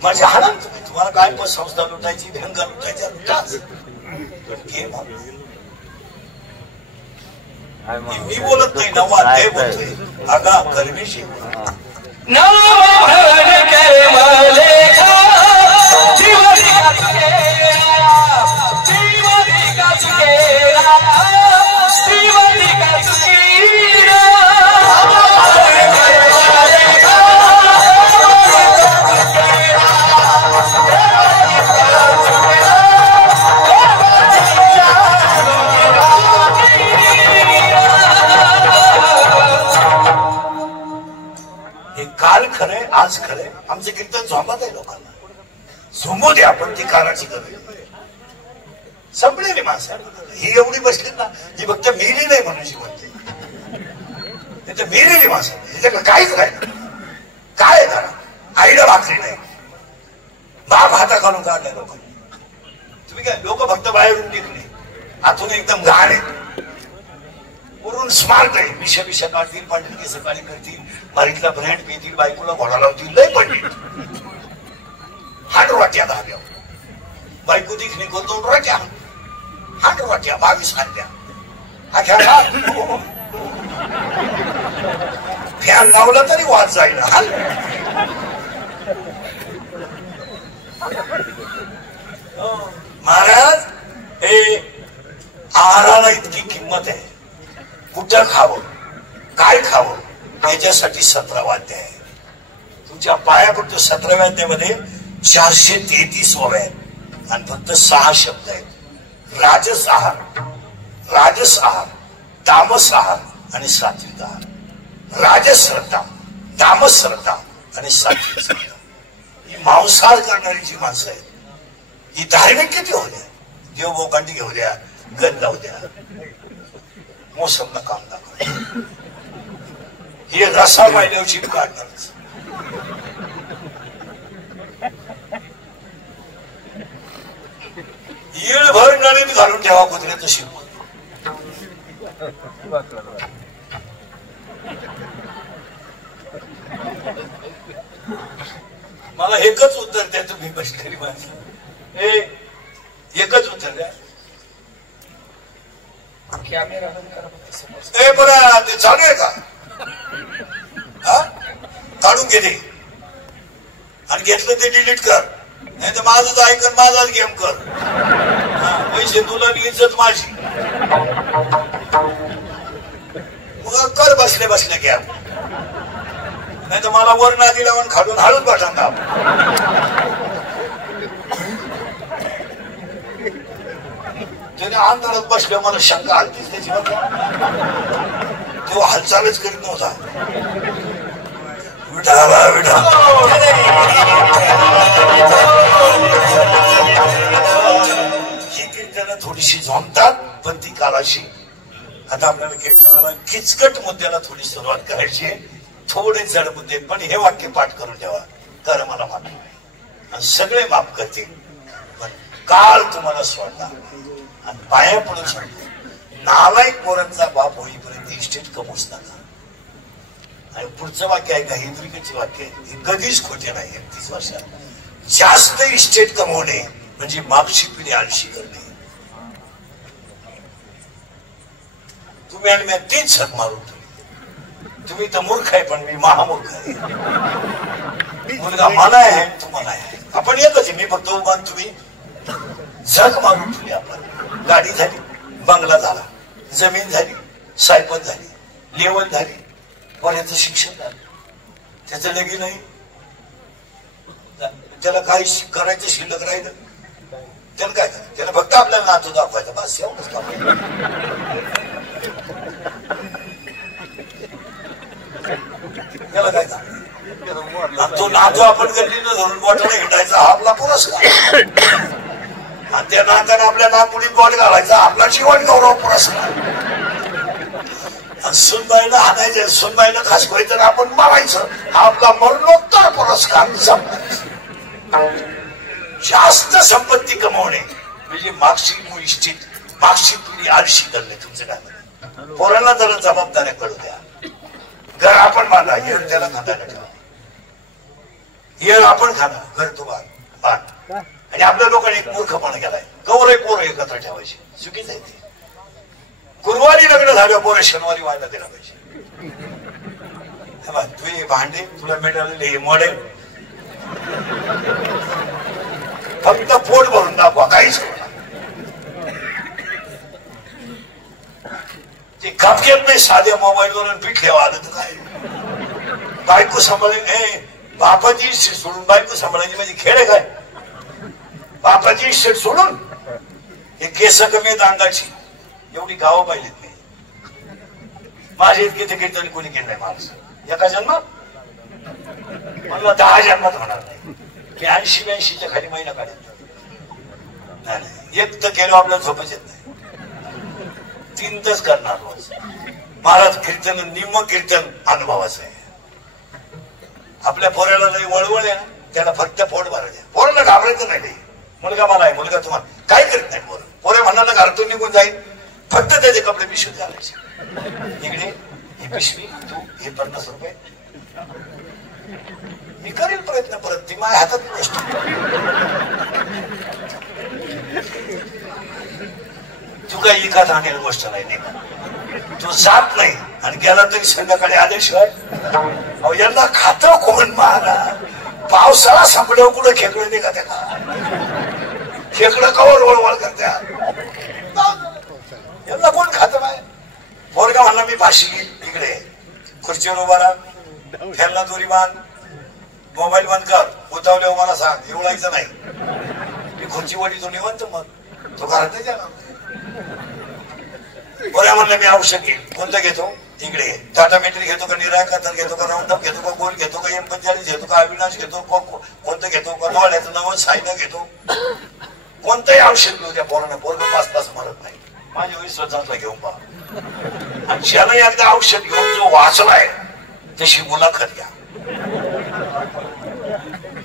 माझ्या हाणाल तुम्ही. तुम्हाला काय पण संस्था लुटायची, भयंकर लुटायची. मी बोलत नाही नवा ते बोलतोय. अगा कर्मीशी काल खरंय, आज खरंय. आमचं कीर्तन झोंबत आहे लोकांना. झोंबू द्या, पण ती काळाची गरज संपलेली माणसं ही एवढी बसली ना, ही फक्त मेली नाही म्हणून म्हणते. तर मेलेली माणसं हिच्याकडे काहीच नाही. काय करा, आईला भाकरी नाही, बाप हाता घालून काढलाय लोकांनी. तुम्ही काय लोक फक्त बाहेरून निघले, आतून एकदम घाण आहे. वरून स्मार्ट आहे. विषा काढतील, पंडित केस काळी करतील, मारीतला ब्रँड पितील, बायकोला घोडा लावतील. लय पंडित हाट वाट्या धाब्या, बायको दिखणी करतो राट्या, हाट वाट्या 22 हात्या. फॅन लावला तरी वाद जाईल. महाराज हे आहाराला इतकी किंमत आहे. कुठं खावं, काय खावं, याच्यासाठी 17 वाद्य आहे. तुमच्या पाया फक्त 17 वाद्यामध्ये 433 ओव्या आहेत आणि फक्त 6 शब्द आहेत. राजस आहार, तामस आहार आणि सात्विक आहार. राजस श्रद्धा, तामस श्रद्धा आणि सात्विक श्रद्धा. ही मांसाहार करणारी जी माणसं आहेत, ही धार्मिक किती होऊ द्या, देवभोगांडी घेऊ द्या, गण लावू द्या, मोसम काम दाखव. हे रसा पाहिल्यावर जीभ काढणारच. येळभर नळीत घालून ठेवा कुत्र्याचं शिव. मला एकच उत्तर द्या तुम्ही बसलेली माणसं. एकच उत्तर द्या. बरं ते चालू आहे का? काढून घे ते आणि घेतलं ते डिलीट कर. नाही तर माझंच ऐकन माझाच गेम कर. पैसे तुला मी इज्जत माझी. मग कर बसले बसले घ्या. नाही तर मला वर नादी लावून खालून हळूच बटन दाब. त्याने अंधारात बसल्या मला शंका आलतीच त्याची. तेव्हा हालचालच करीत नव्हता. विठाला विठा ही कीर्तनं थोडीशी झोंबतात, पण ती कालाशी. आता आपल्याला कीर्तनाला किचकट मुद्द्याला थोडी सुरुवात करायची आहे. थोडे जड मुद्दे, पण हे वाक्य पाठ करून ठेवा. कर मला माफ आणि सगळे माफ करतील, पण काल तुम्हाला सोडणार आणि पाया पडून सोडणार. नालायक पोरांचा बाप होईपर्यंत इस्टेट कमवूच नका. आणि पुढचं वाक्य आहे का, हिंद्रिकेचे वाक्य हे कधीच खोटे नाही. 31 वर्षात जास्त इस्टेट कमवणे म्हणजे मागची पिढी आळशी करणे. तुम्ही आणि मी तीच झक मारून तुम्ही तर मूर्ख आहे, पण मी महामूर्ख आहे. मुलगा मला आहे, तुम्हाला आहे. आपण एकच आहे. मी फक्त उभा, तुम्ही झक मारून ठेवली. आपण गाडी झाली, बंगला झाला, जमीन झाली, सायपत झाली, लेवल झाली, पोराचं शिक्षण झालं, त्याचं लगीन नाही. त्याला काही करायचं शिल्लक राहिलं, त्याला काय करायचं? त्याला फक्त आपल्याला नातू दाखवायचं, बस एवढंच काम. नातू आपण गल्लीनं धरून बोटाला हिंडायचा हा आपला पुरस्कार आणि त्या नात्याने आपल्या नागपुडीत बोट घालायचा आपला जीवन गौरव पुरस्कार. सुनबाईला हाणायचं सुनबाईला खासवायचं आपण मारायचं हा आपला मरणोत्तर पुरस्कार. जास्त संपत्ती कमवणे म्हणजे मागची पिढी आळशी करणे. तुमचं काय पोरांना जरा जबाबदाऱ्या करू द्या. घर आपण बांधा येर त्याला खाताना ठेवा. येर आपण खाणं घर तो बांध. आणि आपल्या लोकांनी एक मूर्खपणा केलाय गौरव पोरं एकत्र ठेवायची चुकीच आहे ते. गुरुवारी लग्न झालं पोरं शनिवारी व्हायला दिला पाहिजे. तू हे भांडे तुला मिळालेले हे मॉडेल फक्त पोट भरून दाखवा काहीच ते कापकेत नाही. साध्या मोबाईलवर पिठल्यावर आलं तर काय बायको सांभाळून बापाची इस्टेट सोडून बायको सांभाळायची म्हणजे खेळ आहे काय. बापाची इस्टेट सोडून हे केस कमी आहेत अंगाची एवढी गावं पाहिजेत नाही. माझे इतके ते कीर्तन कोणी केलं नाही माणूस एका जन्मात मला 10 जन्मात होणार नाही. मी 80-82च्या खाली महिना काढत नाही. एक तर केलं आपल्याला झोपच येत नाही. 3 तास करणार रोज. महाराज कीर्तन निम्म कीर्तन अनुभवाचं आहे. आपल्या पोऱ्याला नाही वळवळ आहे ना त्याला फक्त पोट भरायचं. पोराला घाबरायचं नाही. मुलगा मला आहे मुलगा तुम्हाला काय करत नाही. पोरे म्हणाला घरातून निघून जाईल फक्त त्याचे कपडे पिशवीत घालायचे. इकडे ही पिशवी तू हे 50 रुपये मी करेल प्रयत्न परत ती माझ्या हातात गोष्ट. तू काही एकाच आणेल गोष्ट नाही. तू जात नाही आणि गेला तरी संध्याकाळी आल्याशिवाय यांना खातं कोण मारा. पावसाळा संपल्यावर कुठं खेकडं नाही का त्याला खेकडं कवर वळवळ करत्या यांना कोण खातं नाही. पोरगा म्हणला मी फाशी इकडे खुर्चीवर उभा राहा फॅनला दोरी बांध मोबाईल बंद कर उतावल्यावर मला सांग एवढायचं नाही. मी खुर्ची वडी तो निवंत मग तो घरात नाही जाणार. बऱ्या म्हणलं मी औषध घेईन कोणतं घेतो इकडे टाटा मेट्री घेतो का निराय कातर घेतो का राऊंडअप घेतो का गोल घेतो का M45 घेतो का अविनाश घेतो कोणतं घेतो का डोळ्याचं नाव साईनं घेतो कोणतंही औषध घेऊ त्या पोरानं पोरगं 5 तास मरत नाही. माझ्या वेळी स्वतःचा घेऊन पहा आणि ज्यानं एकदा औषध घेऊन जो वाचलाय तशी मुलाखत घ्या.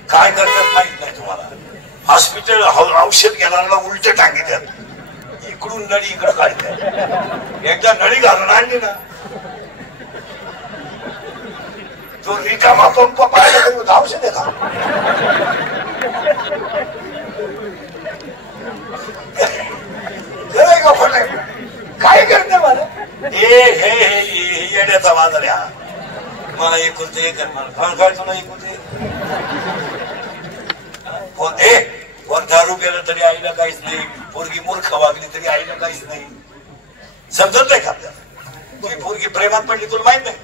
काय करतात माहित नाही तुम्हाला. हॉस्पिटल औषध घेणाऱ्याला उलट टांगतात इकडून नळी इकडे काढतात. एकदा नळी घालून आणली ना तो रिकामा पंप पाहिला तरी औषध आहे का काय करते मला हे येण्याचा बाजार आहे. मला एकुलते एक काय तुला एकुलते वर दारू गेलं तरी आईला काहीच नाही. पोरगी मूर्ख वागली तरी आईला काहीच नाही. समजत नाही का आपल्याला. तुझी पोरगी प्रेमात पडली तुला माहित नाही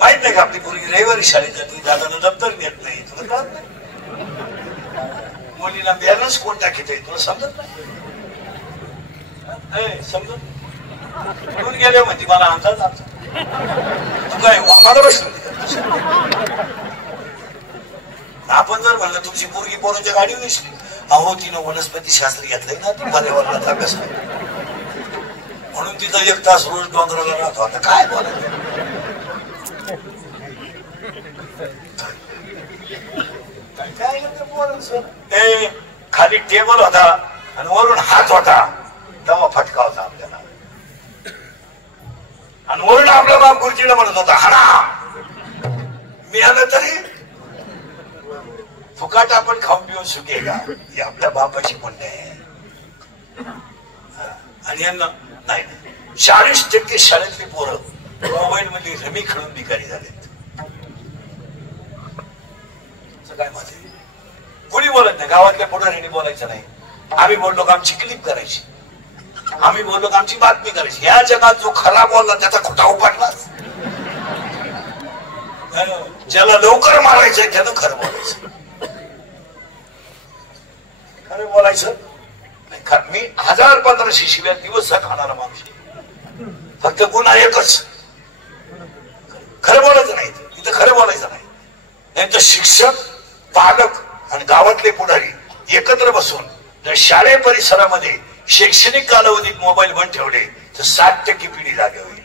माहित नाही का आपली पोरगी रविवारी शाळेत जाते दादानं दप्तर घेत नाही तुला कळत नाही. मुलीला बॅलन्स कोण टाकीत आहे तुला समजत नाही. समजत म्हणून गेले म्हणते मला अंदाज आमचा तू काय वामाला बसलो. आपण जर म्हणलं तुमची पोरगी पोरांच्या गाडीवर दिसली अहो तिनं वनस्पती शास्त्र घेतलंय ना ती पर्यावरणाचा अभ्यास म्हणून तिथं 1 तास रोज डोंगराला राहतो. आता काय बोलायचं काय खाली टेबल होता आणि वरून हात होता तेव्हा फटका होता आपल्याला आणि वरून आपला बाप गुरुजीला म्हणत होता हाणा. मी आलं तरी फुकाट आपण खाऊन पिऊन सुखे का ही आपल्या बापाची पुण्य आहे. आणि यांना नाही 40% शाळेतली पोरं मोबाईल मध्ये रमी खेळून भिकारी झालेत. काय माझे कोणी बोलत नाही. गावातल्या पुढाऱ्यांनी बोलायचं नाही. आम्ही बोललो का आमची क्लिप करायची. आम्ही बोललो का आमची बातमी करायची. या जगात जो खरा बोलला त्याचा खोटा उपाडलाच. ज्याला लवकर मारायचं त्यानं खरं बोलायचं. खरं बोलायचं मी 1000-1500 शिव्या दिवस खाणारा माणूस फक्त गुन्हा एकच खरं बोलायचं नाही. इथं खरं बोलायचं नाही. नाही तर शिक्षक, पालक आणि गावातले पुढारी एकत्र बसून जर शाळे परिसरामध्ये शैक्षणिक कालावधीत मोबाईल बंद ठेवले तर 60% पिढी जागे होईल.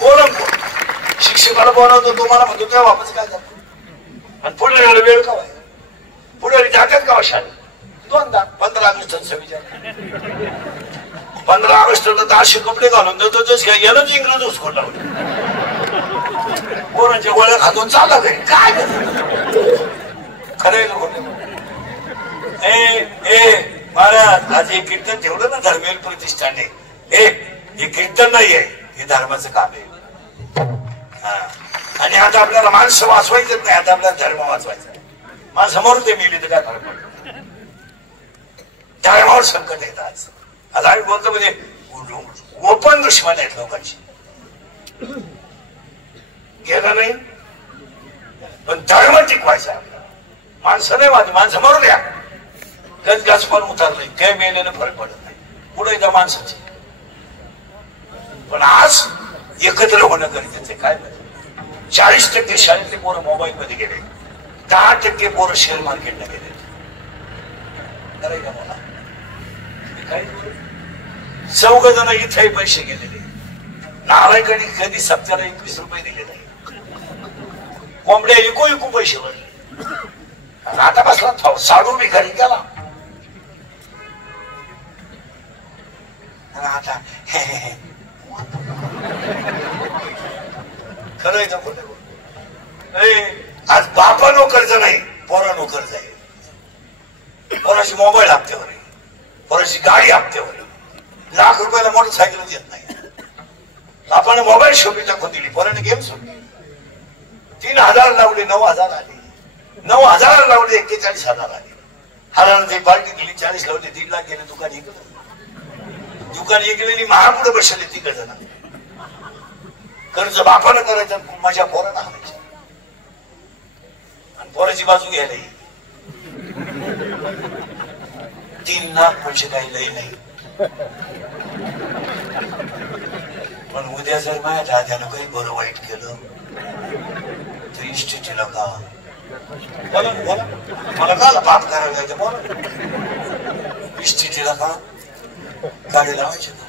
बोलून शिक्षकाला बोलावतो, तुम्हाला म्हणतो त्या वापस काय जातो आणि पुढे वेळ का व्हाय पुढे जातात का शाळेत? 2दा 15 ऑगस्ट 15 ऑगस्टला 10 कपडे घालून देतो यालाच इंग्रज उचकून लावले. पोरांच्या गोळ्या खातून चालला घरी काय खरं महाराज. आज हे कीर्तन ठेवलं ना धर्मेल प्रतिष्ठाने, हे कीर्तन नाहीये, हे धर्माचं काम आहे. आणि आता आपल्याला माणसं वाचवायचं नाही, आता आपल्याला धर्म वाचवायचा. माझ्यासमोर ते मिळले तर काय फरक पडतो? धर्मावर संकट येत आज. आता आम्ही बोलतो म्हणजे ओपन दुश्मन आहेत लोकांची. गेलं नाही पण धर्म टिकवायचा. माणसं नाही माझी, माणसं मरू द्या. गज पण उतरले काय मेलेलं फरक पडत नाही. पुढे एकदा माणसाची. पण आज एकत्र होणं गरजेचं आहे. काय 40% शाळेतले पोरं मोबाईल मध्ये गेले, 10% पोरं शेअर मार्केटला गेले. करायचं मला काय 14 जण इथे पैसे गेलेले. नारायकडे कधी सप्त्याला 21 रुपये दिले नाही. कोंबड्या इको पैसे भरले. आता बसला साडू भिकारी गेला. आता खरं आज बापा नोकरच नाही, पोरा नोकरच आहे. पोराची मोबाईल हप्त्यावर आहे, पोराची गाडी हप्त्यावर आहे. लाख रुपयाला मोटरसायकल देत नाही. आपण मोबाईल शोपी टाकून दिली, पोराने गेम सोडली. 3000 लावले, 9000 आले. 9000 लावले, 41,000 आले. हराने पार्टी दिली, 40 लावले, 1.5 लाख गेले. दुकान ऐकलं, दुकान ऐकलेली महापुढे बसले 3 जण. कर्ज बापानं करायचं, माझ्या पोरानं हाणायचं आणि पोराची बाजू घ्यायला 3 लाख पैसे काही लई नाही. पण उद्या जर माझ्या दाद्यानं काही बरं वाईट केलं तर इस्टेटीला का बोला बोला मला काला पाप करायला जायचं. बोला इस्टेटीला का गाडी लावायची ना.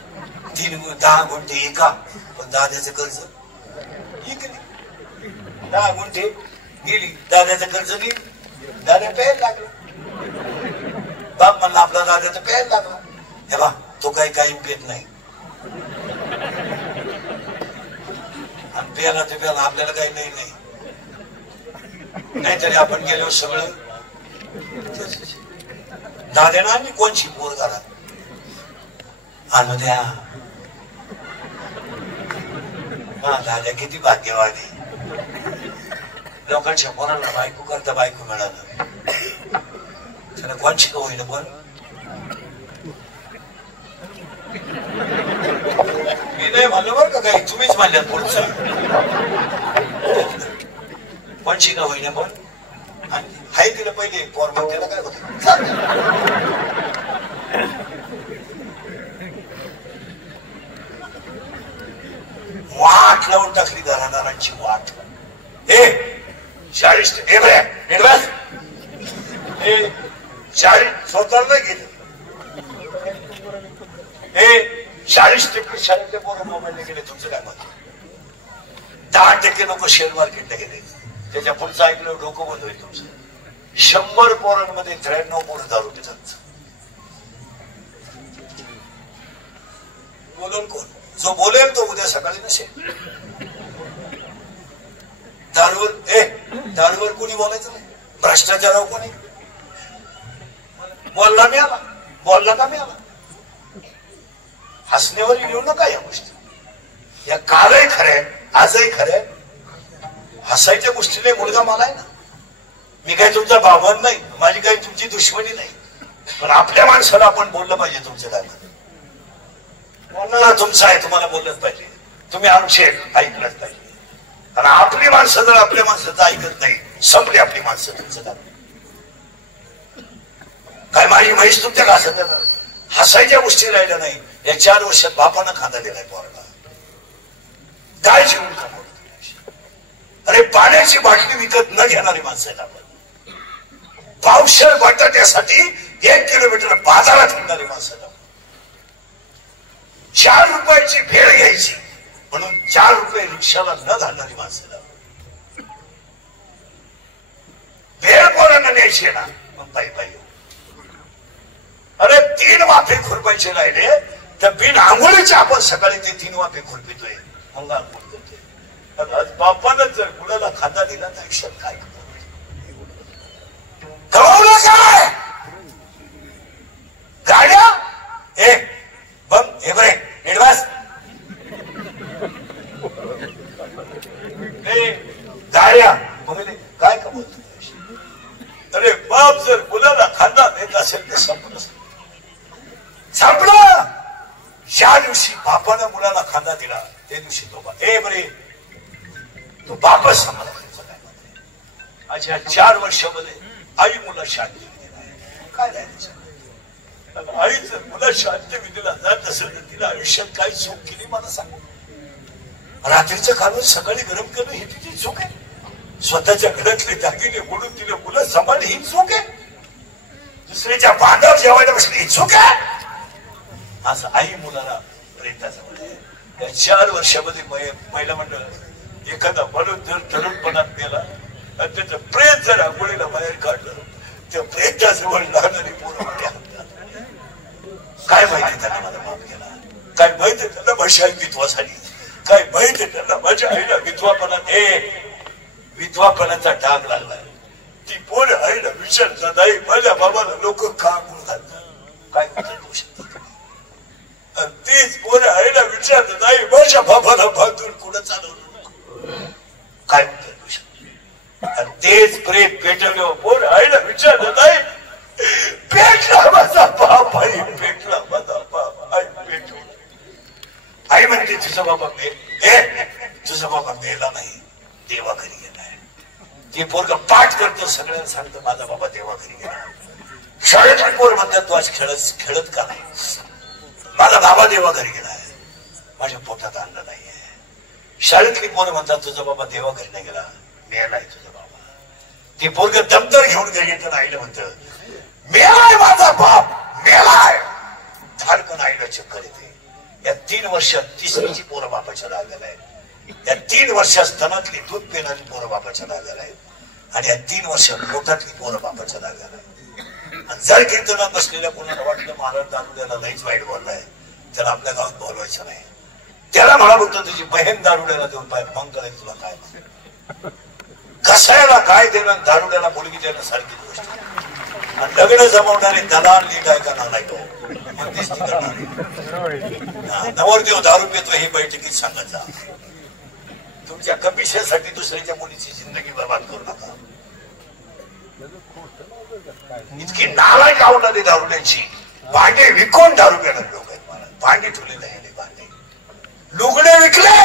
10 गुंठे एका, पण दाद्याचं कर्ज इकली. 10 गुंठे गेली, दाद्याचं कर्ज गेली. दाद्या प्यायला लागला. बाप म्हणला आपला दाद्याचं प्यायला लागला. हे बा तो काही पेत नाही. आणि प्याला ते प्याला आपल्याला काही नाही. नाहीतरी आपण गेलो सगळं दाद्यानं आणि कोणची पोर घरात आणू द्या. दादा किती भाग्यवादी. लोकांच्या पोरांना बायको करता बायको मिळालं त्याला कोणची का होईना. पण मी नाही म्हणलं बरं का काही, तुम्हीच म्हणल्यात पुढचं. कोणची का होईना पण हाय तिला पहिले पोर मग त्याला काय होतं. वाट लावून टाकली घरादारांची वाट. हे 40 स्वतः नाही गेले. हे 40% शाळेतले पोरं मोबाईलला गेले. तुमचं काय मत? 10% लोक शेअर मार्केटला गेले. त्याच्या पुढचं ऐकलं डोकं बंद होईल तुमचं. 100 पोरांमध्ये 93 पोरं दारू पितात. बोलून कोण? जो बोलेल तो उद्या सकाळी नसेल. दारूवर कोणी बोलायचं नाही. भ्रष्टाचारावर कोणी बोलला मिळाला, बोलला का मिळाला. हसण्यावर येऊ नका या गोष्टी. या कालही खरंय, आजही खरंय. हसायच्या गोष्टीने मुलगा मला आहे ना. मी काही तुमचा भावन नाही, माझी काही तुमची दुश्मनी नाही. पण आपल्या माणसाला आपण बोललं पाहिजे. तुमचं काय बोलणारा तुमचा आहे, तुम्हाला बोललंच पाहिजे. तुम्ही आमचे ऐकलंच पाहिजे. आणि आपली माणसं जर आपल्या माणसाचं ऐकत नाही, संपली आपली माणसं. तुमचं काय माझी म्हैस तुमच्या घासत हसायच्या गोष्टी राहिल्या नाही. या 4 वर्षात बापानं खांदा दिलाय पोराला. काय जीवन कमवलं. आणि पाण्याची बाटली विकत न घेणारी माणसं आहेत आपण. पावशेर बटाट्यासाठी 1 किलोमीटर बाजारात फिरणारी माणसं आहेत. 4 रुपयाची भेळ घ्यायची म्हणून 4 रुपये रिक्षाला न घालणारी माणसं. भेळ पोरांना न्यायची ना मग पायी. अरे 3 वाफे खुरपायचे राहिले तर बिन आंघोळीचे आपण सकाळी ते 3 वाफे खुरपितोय. अंगार बोलतोय. आज बापानं जर मुलाला खाता दिला तर आयुष्यात काय कमावलं काय? गाड्या हे बघ हे बरे ऍडव्हान्स गाड्या बघले काय कमवतो. अरे बाप जर मुलाला खांदा देत असेल तर संपलं. ज्या दिवशी बापानं मुलाला खांदा दिला त्या दिवशी तो बरे तो बापच संपला. आज ह्या 4 वर्षामध्ये आई मुला शांती काय राहायचं. आई जर मुला शांती विधीला जात असेल तर तिला आयुष्यात काय चूक केली मला सांग. रात्रीचं खाणं सकाळी गरम करणं ही तिची चूक आहे. स्वतःच्या घरातले दागिने मोडून तिला मुलं सांभाळली ही चूक आहे. दुसऱ्याच्या बांधावर जेवायला बसली ही चूक आहे. असं आई मुलाला प्रेताजवळ आहे. या 4 वर्षामध्ये महिला मंडळ एखादा म्हणून जर तरुणपणात गेला आणि त्याचं प्रेत जर आंघोळीला बाहेर काढलं त्या प्रेताजवळ लागणारी पोरं काय माहिती त्यांना माझा माफ केला. काय माहिती त्यांना माझी आई विधवा झाली. काय माहिती त्यांना माझ्या आईला विधवापणाचा डाग लागलाय. ती पोर आईला विचारतात आई माझ्या बाबाला लोक का म्हणून घालतात. काय करू शकतात. तीच पोर आईला विचारतात आई माझ्या बाबाला बांधून कुठं चालवलं काय करू शकतात. आणि तेच प्रेत पेटवलं पोर आईला विचारतात आई पेटला माझा बाप. आई पेटला माझा बाप. आई पेटू. आई म्हणते तुझा बाबा तुझा बाबा मेला नाही देवा घरी गेलाय. ते पोरग पाठ करतो सगळ्यांना सांगतो माझा बाबा देवा घरी गेला. शाळेतली पोर म्हणतात तू आज खेळत का नाही. माझा बाबा देवा घरी गेलाय. माझ्या पोटात अन्न नाहीये. शाळेतली पोर म्हणतात तुझा बाबा देवा घरी नाही गेला मेलाय तुझा बाबा. ते पोरग दमदर घेऊन घरी येतं आईला म्हणतं मेलाय माझा बाप मेलाय. धाडकन आईला चक्कर येते. या 3 वर्षात तिसरीची पोरं बापाच्या लागलेला आहे. या 3 वर्षात स्तनातली दूध पिणारी पोरं बापाच्या लागलेला आहे. आणि या 3 वर्षात पोटातली पोरं बापाच्या लागलेला आहे. आणि जर कीर्तनात बसलेल्या कोणाला वाटलं महाराज दारुड्याला लईच वाईट बोललाय त्याला आपल्या गावात बोलवायचं नाही. त्याला मला बोलतो तुझी बहीण दारुड्याला देऊन पाहिजे मग करायचं तुला काय. कसायला काय देणं दारुड्याला मुलगी देणं सारखी गोष्ट. आणि लग्न जमवणारे दलाल लीड आहे का नाही तो मध्यस्थी करणारे नवरदेव दारू पितो हे बैठकीत सांगत जा. तुमच्या कमिशनसाठी दुसऱ्याच्या मुलीची जिंदगी बर्बाद करू नका. इतकी नालायक आवडणारी दारुड्याची भांडे विकून दारू पिणारे लोक आहेत. मला भांडे ठेवलेले आहे भांडे लुगडे विकले.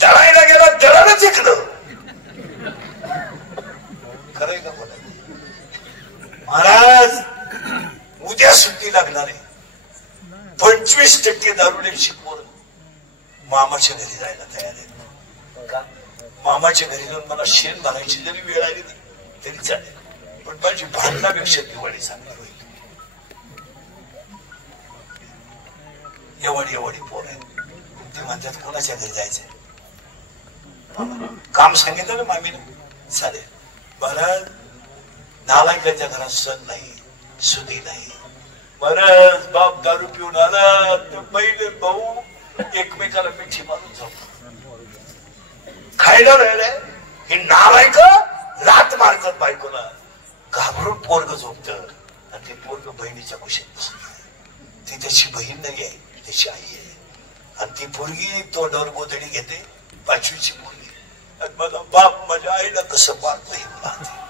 दळायला गेला दळायलाच विकलं. खरंय का बोला महाराज. उद्या सुट्टी लागणार आहे. 25% दारुड्याची पोर मामाच्या घरी जायला तयार आहेत. का मामाच्या घरी जाऊन मला शेण भरायची जरी वेळ आली तरी चालेल पण माझी भांडणापेक्षा दिवाळी चांगली होईल. एवढी पोर आहेत. ते म्हणतात कोणाच्या घरी जायचंय काम सांगितलं ना मामीनं चालेल. महाराज नालायकाच्या घरात सण नाही सुधी नाही. महाराज बाप दारू पिऊन आला तर पहिले भाऊ एकमेकाला मिठी मारून जाऊ खायला राहिलंय. हे नालायक लात मारतात बायकोला. घाबरून पोरग झोपत आणि ते पोरग बहिणीच्या कुशीत बसत. ती त्याची बहीण नाही आहे त्याची आई आहे. आणि ती पोरगी तोंडावर गोधडी घेते 5वीची मुलगी. आणि माझा बाप माझ्या आईला कसं मारतो हे पाहते.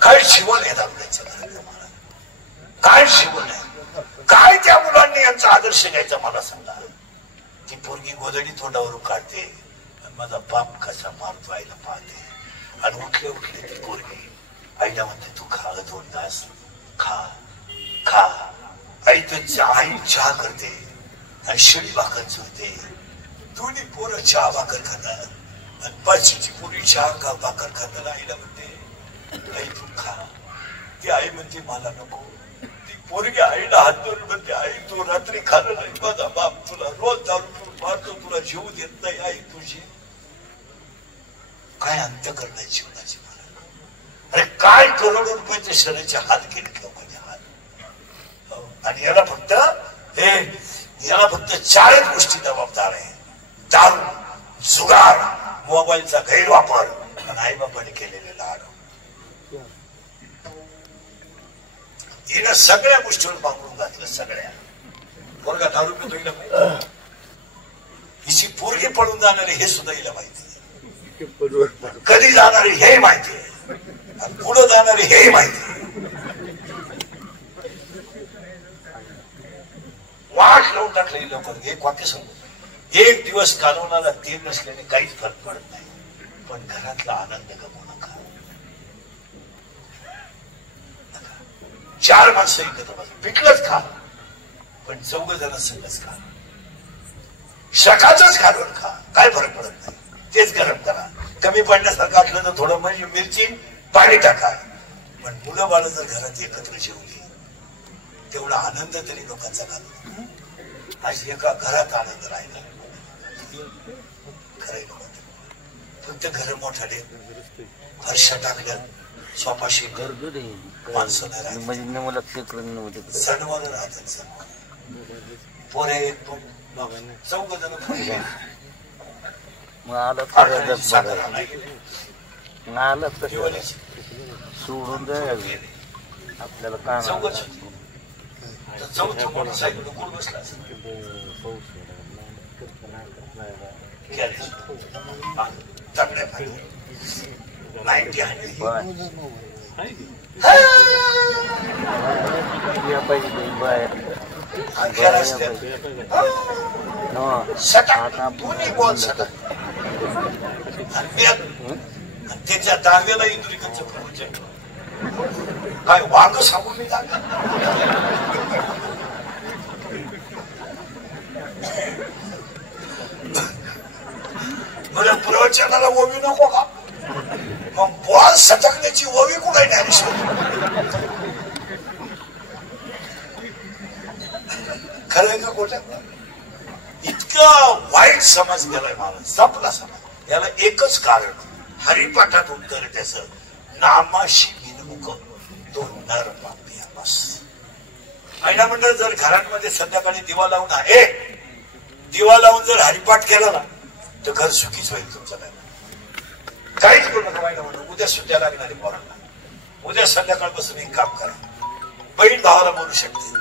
काय जीवन आहे दारुड्याच्या घरात. काय जीवन आहे. काय त्या मुलांनी यांचा आदर्श घ्यायचा मला सांगा. ती पोरगी गोधडी तोंडावरून काढते आणि माझा बाप कसा मारतो आईला पाहते. आणि उठले ती पोरगी आईला म्हणते तू खा 2 तास खा खा. आई तर आई चहा करते आणि शिळी भाकर चुरते. दोन्ही पोरं चहा भाकर खाणार आणि पाचशेची पोरी चहा का भाकर खाणार. आईला म्हणते आई तू खा. ती आई म्हणते मला नको. ती पोरगी आईला हात धरून म्हणते आई तू रात्री खाल्लं नाही. माझा बाप तुला रोज दारू पिऊन मारतो, तुला जीव देत नाही. आई तुझी काय अंत करणार जीवनाची मला. अरे काय करोडो रुपयाच्या शरीराचे हात गेले लोकांचे हात. आणि याला फक्त 4 गोष्टी जबाबदार आहे. दारू, जुगार, मोबाईलचा गैरवापर आणि आई बापाने केलेले लाड. हिनं सगळ्या गोष्टीवर पांघरून घातलं. सगळ्या पोरगा दारू पितो हिला माहिती, हिची पोरगी पडून जाणार हे सुद्धा हिला माहिती, कधी जाणार हे माहिती आहे, पुढे जाणार हे माहिती. वाट लावून टाकलेली लोक. एक वाक्य सांगू, एक दिवस कानवणाला तेल नसल्याने काहीच फरक पडत नाही, पण घरातला आनंद गमवू नका. 4 माणसं एकत्र बसून पिकलंच खा, पण 4 जण संगच खा. सकाळच घालून खा, काय फरक पडत नाही. तेच गरम करा. कमी पडण्यासारखं असलं तर थोडं म्हणजे मिरची पाणी टाका. पण मुलं बाळ जर घरात एकत्र जेवली तेवढा आनंद तरी लोकांचा घालू. आज एका घरात आनंद राहिला खरं. फक्त घर मोठाले फरशा टाकल्या, सोपाशी माणसं सणवार राहतात. पोरे 4 जण सोडून जाय आपल्याला काय. 4 मोटरसायकल कोण बसला चांगल्या पाहिजे 90 दोन्ही बॉल सटक. त्याच्या 10व्याला इंद्रिकांचं प्रोजेक्ट काय वांग सांगून मी जागा. प्रवचनाला ओवी नको का? मग बॉल सटकण्याची ओवी कुठे ज्ञानेश्वर. खरंय का खोटं? इतका वाईट समज गेलाय मला, संपला समाज. याला एकच कारण, हरिपाठात उत्तर आहे त्याचं, नामाशी विनमुख तो नर पापिया. बस. आईना मंडळ जर घरांमध्ये संध्याकाळी दिवा लावून आहे, दिवा लावून जर हरिपाठ केला ना तर घर सुखीच होईल तुमचं. नाही काहीच करू नका. महिना म्हणून उद्या सुट्ट्या लागणारी पोरांना उद्या संध्याकाळ बसून एक काम करा. बहीण भावाला बोलू शकते,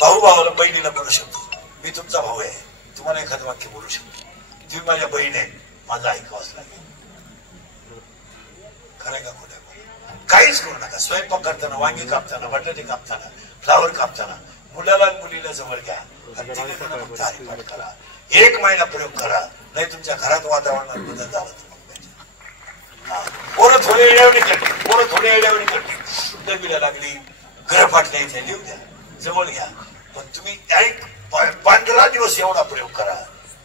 भाऊ भावाला बहिणीला बोलू शकतो. मी तुमचा भाऊ आहे, तुम्हाला एखादं वाक्य बोलू शकतो. तुम्ही माझ्या बहीण आहे, माझं ऐकावंच लागेल. खरंय का खोटं? काहीच करू नका. स्वयंपाक करताना, वांगी कापताना, बटाटे कापताना, फ्लावर कापताना मुलाला मुलीला जवळ घ्या. फक्त हरिपाठ करा. 1 महिना प्रयोग करा, नाही तुमच्या घरात वातावरणात बदल झाला तर पोरं थोडे येड्यावणी करते. पोरं थोडे येड्यावणी करते. दबीला लागली, ग्रहपाठ द्यायचा, लिहू द्या, जवळ घ्या. पण तुम्ही 15 दिवस एवढा प्रयोग करा.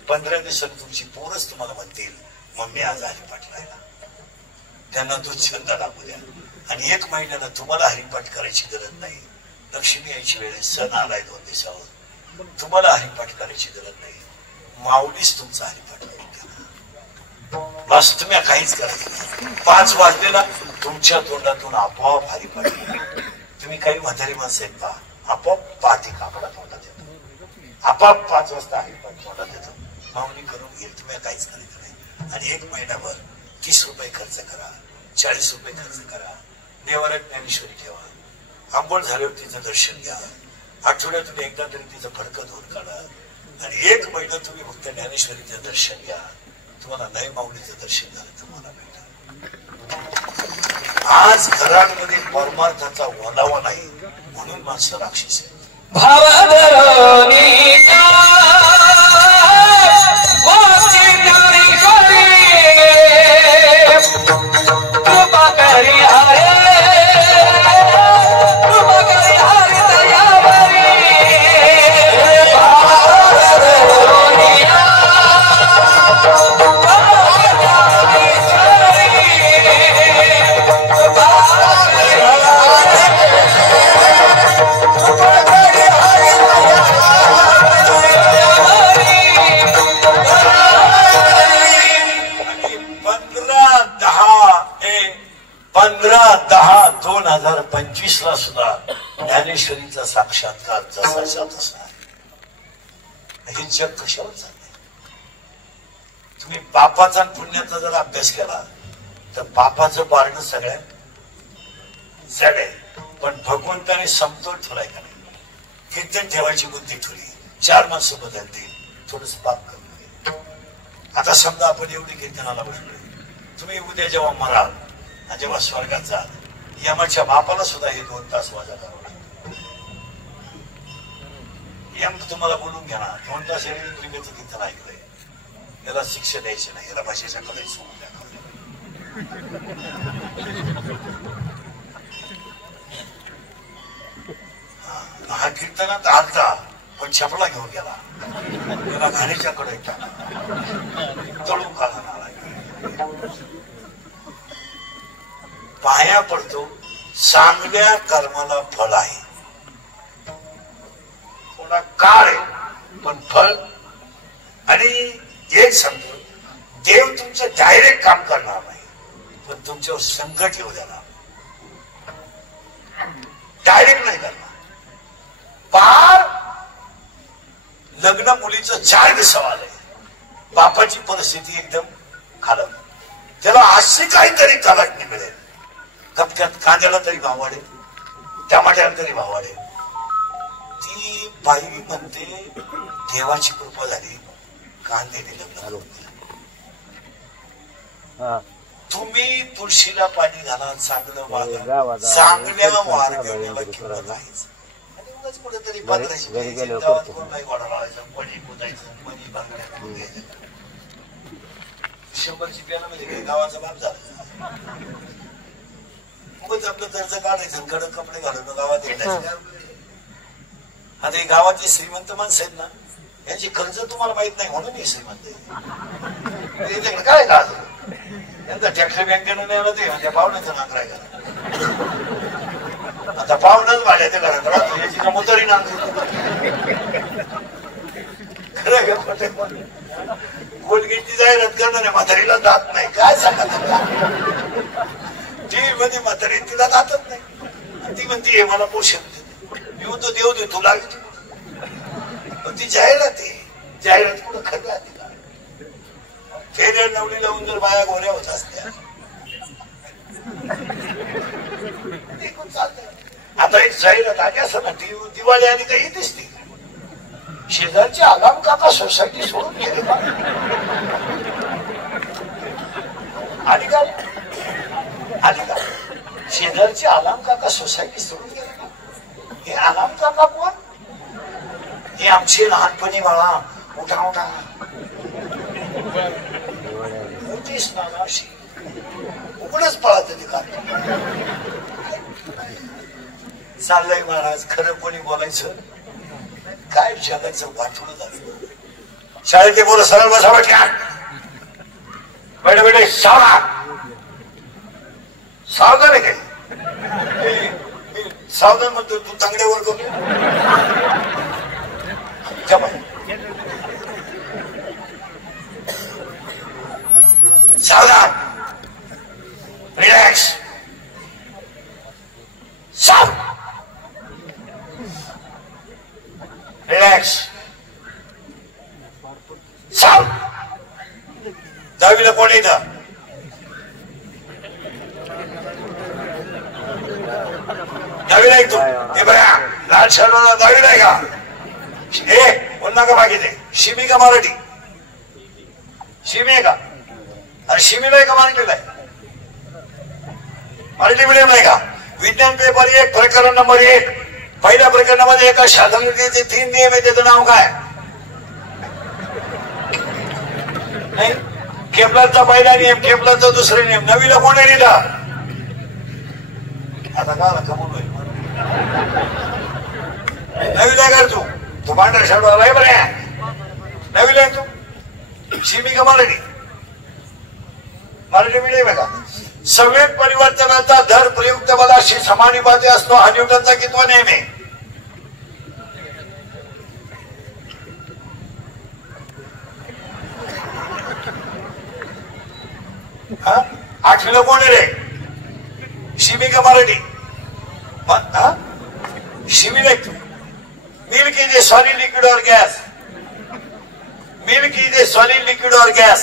15 दिवसात तुमची पोरच तुम्हाला म्हणतील मम्मी आज हरिपाठ राहिला. त्यांना तो छंद दाखवू द्या. आणि 1 महिन्याला तुम्हाला हरिपाठ करायची गरज नाही. लक्ष्मी यायची वेळ, सण आलाय 2 दिवसावर, तुम्हाला हरिपाठ करायची गरज नाही. माऊलीच तुमचा हरिपाठ करून घ्या. बस. तुम्ही काहीच करायचं नाही. 5 वाजलेला तुमच्या तोंडातून आपोआप हरिपाठ. तुम्ही काही म्हातारी माणसं आहेत पहा, आपोआप पाठी कापडा तोंडात येतो, आपोआप 5 वाजता हरिपाठ तोंडात येतो. माऊली करून घेईल. तुम्ही काहीच करायचं नाही. आणि 1 महिनाभर 30 रुपये खर्च करा, 40 रुपये खर्च करा. देवाला ज्ञानेश्वरी ठेवा. आंबोळ झाल्यावर तिचं दर्शन घ्या. आठवड्यातून एकदा तरी तिचं फडकं धुवून काढा. आणि 1 महिना तुम्ही फक्त ज्ञानेश्वरीचं दर्शन घ्या. तुम्हाला नाही माऊलीचं दर्शन झालं तुम्हाला भेटा. आज घरांमध्ये परमार्थाचा ओलावा नाही म्हणून माणसं राक्षस आहे. सुद्धा ज्ञानेश्वरीचा साक्षात्कार जसाच्या तसा हे जग कशावर चाललंय? तुम्ही पापाचा आणि पुण्याचा जर अभ्यास केला तर पापाचं पारणं सगळ्यात जड आहे, पण भगवंताने समतोल ठेवलाय का नाही? कीर्तन ठेवायची बुद्धी ठेवली, 4 माणसं बदलतील, थोडस पाप कमी. आता समजा आपण एवढी कीर्तनाला बसलोय, तुम्ही उद्या जेव्हा मराल आणि जेव्हा स्वर्गात जाल, यमाच्या बापाला सुद्धा हे 2 तास वाजा करावं लागतं. यम तुम्हाला बोलून घ्या ना, 2 तास कृपेचं कीर्तन ऐकलंय, याला शिक्षा द्यायची नाही, याला भाषेच्या कडे सोडून द्या. हा कीर्तनात आलता पण छपला घेऊन गेला, त्याला घाणीच्या कडे तळू काढा नाला, पाया पडतो. चांगल्या कर्माला फळ आहे, थोडा काळ आहे पण फळ. आणि एक सांगतो, देव तुमचं डायरेक्ट काम करणार नाही, पण तुमच्यावर संकट येऊ देणार, डायरेक्ट नाही करणार. पार लग्न मुलीचं 4 सवाल आहे, बापाची परिस्थिती एकदम खालत, त्याला अशी काहीतरी कलाटणी मिळेल, कपक्यात कांद्याला तरी भाव वाढेल, टमाट्याला तरी भाव वाढेल. ती बाई म्हणते देवाची कृपा झाली, कांद्याने लग्न करून दिलं. तुम्ही तुळशीला पाणी घाला, चांगलं वागा, चांगल्या वारगेला किंमत आहेच. कुठेतरी पात्राची गावात कोण नाही गोडा लावायचा, पणी पुजायचं, पणी बांगड्या करून घ्यायचं. 100ची पेना म्हणजे काही गावाचा बाप झाला. उगाच आपलं कर्ज काढायचं, कडक कपडे घालून गावात येण्याचं. आता हे गावातले श्रीमंत माणसं आहेत ना, यांची कर्ज तुम्हाला माहित नाही म्हणून हे श्रीमंत आहे. काय का यांचा ट्रॅक्टर बँकेनं नाही आला ते म्हणजे पाहुण्याचं नांगराय करा. आता पाहुणच भाड्याच्या घरात राहतो, याची का मोतरी नांगरी. कोलगेटची जाहिरात करणार आहे, म्हातारीला जात नाही. काय सांगत टीव्ही मध्ये म्हातारी तिला जातच नाही, ती म्हणते हे मला पोषण देते. मी म्हणतो देऊ दे, तू लागली पण ती जाहिरात आहे. जाहिरात कुठं खरं आहे? फेऱ्या नवली लावून जर बाया गोऱ्या होत असत्या, आता एक जाहिरात आली असं ना, दिवाळी आली काही दिसते, शेजारची आगाम काका सोसायटी सोडून गेले का? आली का? आली का? शेजारची आलाम काका सोसायटी सोडून गेले का? हे आलाम काका कोण? हे आमची लहानपणी बाळा, उठा उठा मोठीच नानाशी उघडच पळत का? चाललंय महाराज, खरं कोणी बोलायचं काय? जगाचं वाटून झालं. शाळेत ते बोल, सरळ बसा म्हटल्या, बेटे बेटे सावधान. सावधान आहे काय? सावधान म्हणतो तू, तांगड्यावर करतो. सावधान, रिलॅक्स, साव रिलॅक्स, साव. 10वीला कोण येतं? 10वीला येतो हे बघा, लाल शर्माला 10वीला आहे का? हे पुन्हा का बाकी ते शिमी का मराठी? शिमी आहे का? अरे शिमीला आहे का मराठीला आहे? मराठी मिडियम आहे का? विज्ञान पेपर 1 प्रकरण नंबर 1, पहिल्या प्रकरणामध्ये एका साधारणतेचे 3 नियम आहे. त्याचं नाव काय? नाही, केपलरचा पहिला नियम, केपलरचा दुसरा नियम. 9वीला कोणी लिहिला? आता का कमवून होईल 9वीला कर तू, तो पांढरा शर्ट वाला आहे बरं. 9वीला आहे तू. शिमी का मराठी? मराठी मिडियम आहे का? संवेग परिवर्तनाचा दर प्रयुक्त बलाशी समानुपाती असतो, हा न्यूटनचा कितवा नियम आहे? हा 8वीला कोण रे? शिमी का मराठी? शिमिलक milk is a solid liquid or gas milk is a solid liquid or gas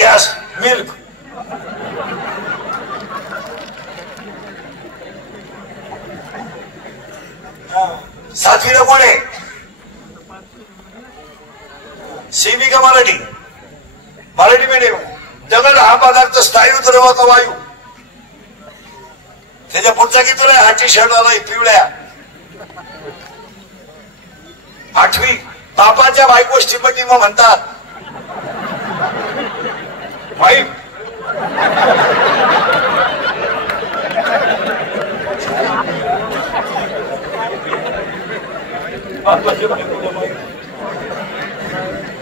gas milk सातवीला कोण आहे सेमी का मराठी मराठी मीडियम जगत हा पदार्थ स्थायू द्रव का वायू त्याच्या पुढचा किती आहे हा टी शर्ट आलाय पिवळ्या आठवी बापाच्या बायकोस टिपटी मग म्हणतात वाईफ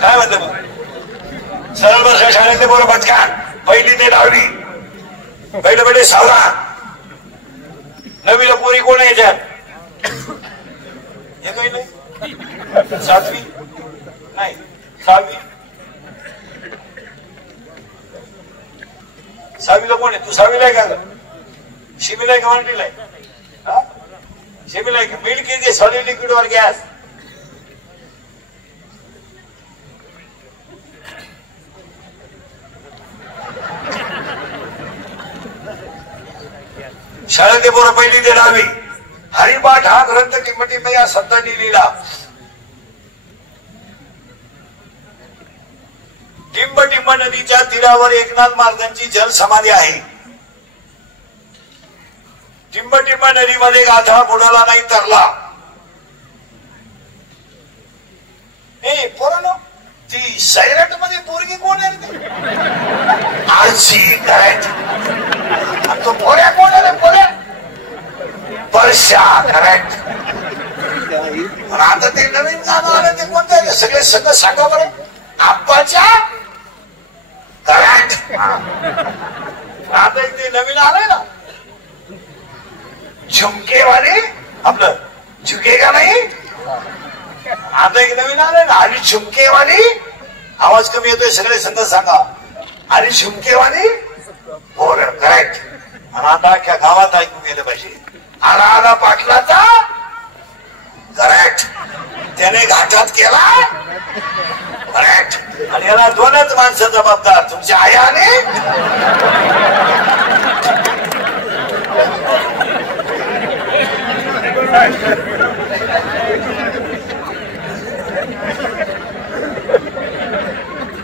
काय म्हणलं मग सरळ वर्ष शाळेतले पोरं भटका पहिली ते 10वी पहिलं बेटे 6वा 9वीला पोरी कोण आहे याच्यात हे काही नाही 7वी नाही 6वी 6वीला कोण आहे तू 6वीला आहे का शिमीला आहे का मराठीला आहे शिमीला आहे का milk is a solid liquid और गॅस शाळेतले पोरं पहिली ते 10वी हरिपाठ हा ग्रंथ टिंबटिंब या संतांनी लिहिला टिंबटिंब नदीच्या तीरावर एकनाथ महाराजांची जलसमाधी आहे टिंबटिंब नदीमध्ये गाथा बुडाला नाही तरला पोरांनो ती सैराट मध्ये पोरगी कोण आहे आळशी करेक्ट तो पोऱ्या कोण आहे पोऱ्या परशा करेक्ट आता ते नवीन गाणं आलं ते कोणतं आहे सगळे संघ सांगा बरं आप्पाच्या करेक्ट आता ते नवीन आलंय ना झुमकेवाले आपलं झुकेगा नाही आता एक नवीन आलंय ना आणि झुमकेवाली आवाज कमी येतोय सगळे संघ सांगा आणि झुमकेवाली बोल करेक्ट आणि आता अख्ख्या गावात ऐकून गेलं पाहिजे आला आला पाटलाचा करेक्ट त्याने घाटात केला करेक्ट आणि याला 2च माणसं जबाबदार तुमच्या आयाने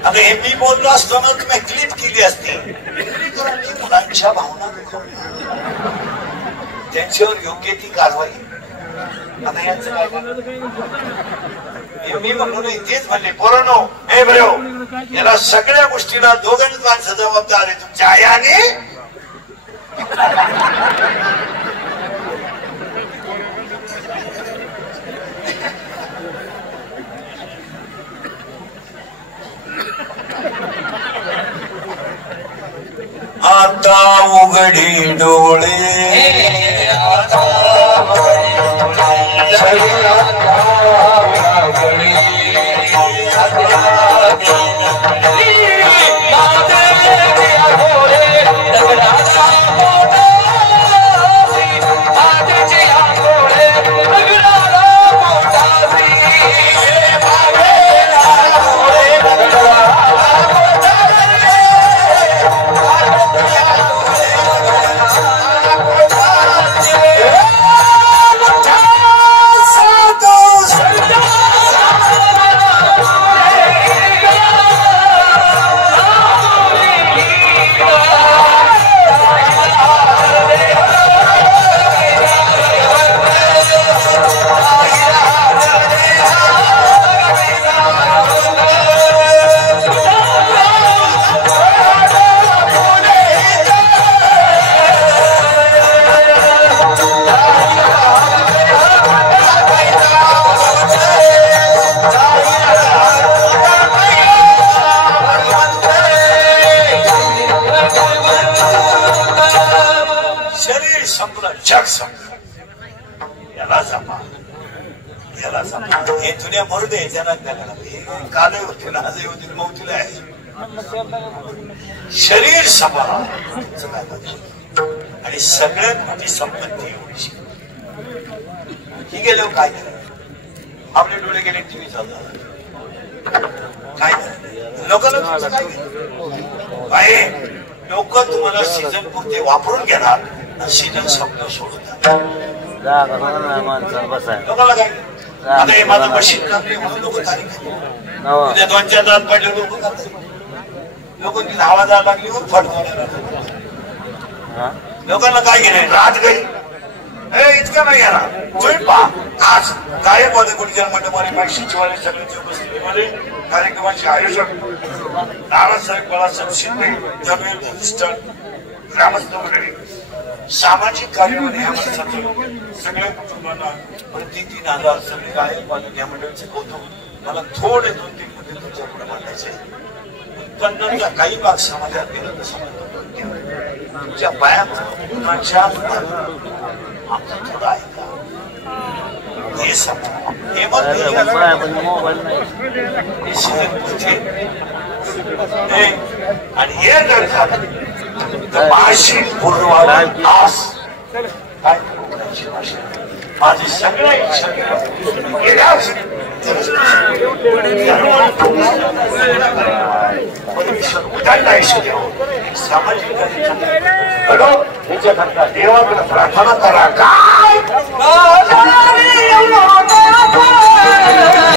आता हे मी बोललो असतो ना तुम्ही क्लिप केली असती मुलांच्या भावना त्यांच्यावर योग्य ती कारवाई आता यांचं काय मी म्हणलो नाही तेच म्हणले पोरांनो हे बरो याला सगळ्या गोष्टीला 2च माणसं जबाबदार आहे तुमच्या आयाने आता उघडी डोळे हे जुन्या मरू दे काल होते ना आजही होतील मौतीला आहे शरीर सांभाळा आणि सगळ्यात मोठी संपत्ती एवढीशी ही गेलो काय आपले डोळे गेले टीव्ही चालतात काय लोकांना तुमचं काय लोक तुम्हाला सीझन पुरते वापरून घेणार सीझन संपलं सोडतात लोकांना काय आता हे माझं मशीन लागले म्हणून लोक उद्या 2-4 दात पडले लोक तिथे आवाज लागली मग फटकवणार लोकांना काय घेणे रात गई इतकं नाही येणार तुम्ही पहा आज गायक होते कोणी मंडपाने पाचशेवाले सगळ्यांच्या उपस्थितीमध्ये कार्यक्रमाचे आयोजक नारायणसाहेब बाळासाहेब शिंदे जमीन प्रतिष्ठान ग्रामस्थ वगैरे सामाजिक कार्यामध्ये ह्या माणसाचं सगळ्या कुटुंबांना प्रति 3,000 सगळे गायक वादक या मंडळीचे कौतुक मला थोडे 2-3 मुद्दे तुमच्या पुढे मांडायचे उत्पन्नाचा काही भाग समाजात गेला तर समाजात तुमच्या पायात आमचं थोडं ऐका हे समजा हे आणि हे जर झालं तर भाषिक पूर्वाला तास काय माझी सगळ्या इच्छा सामाजिक त्याच्याकरता देवाकडे प्रार्थना करा काय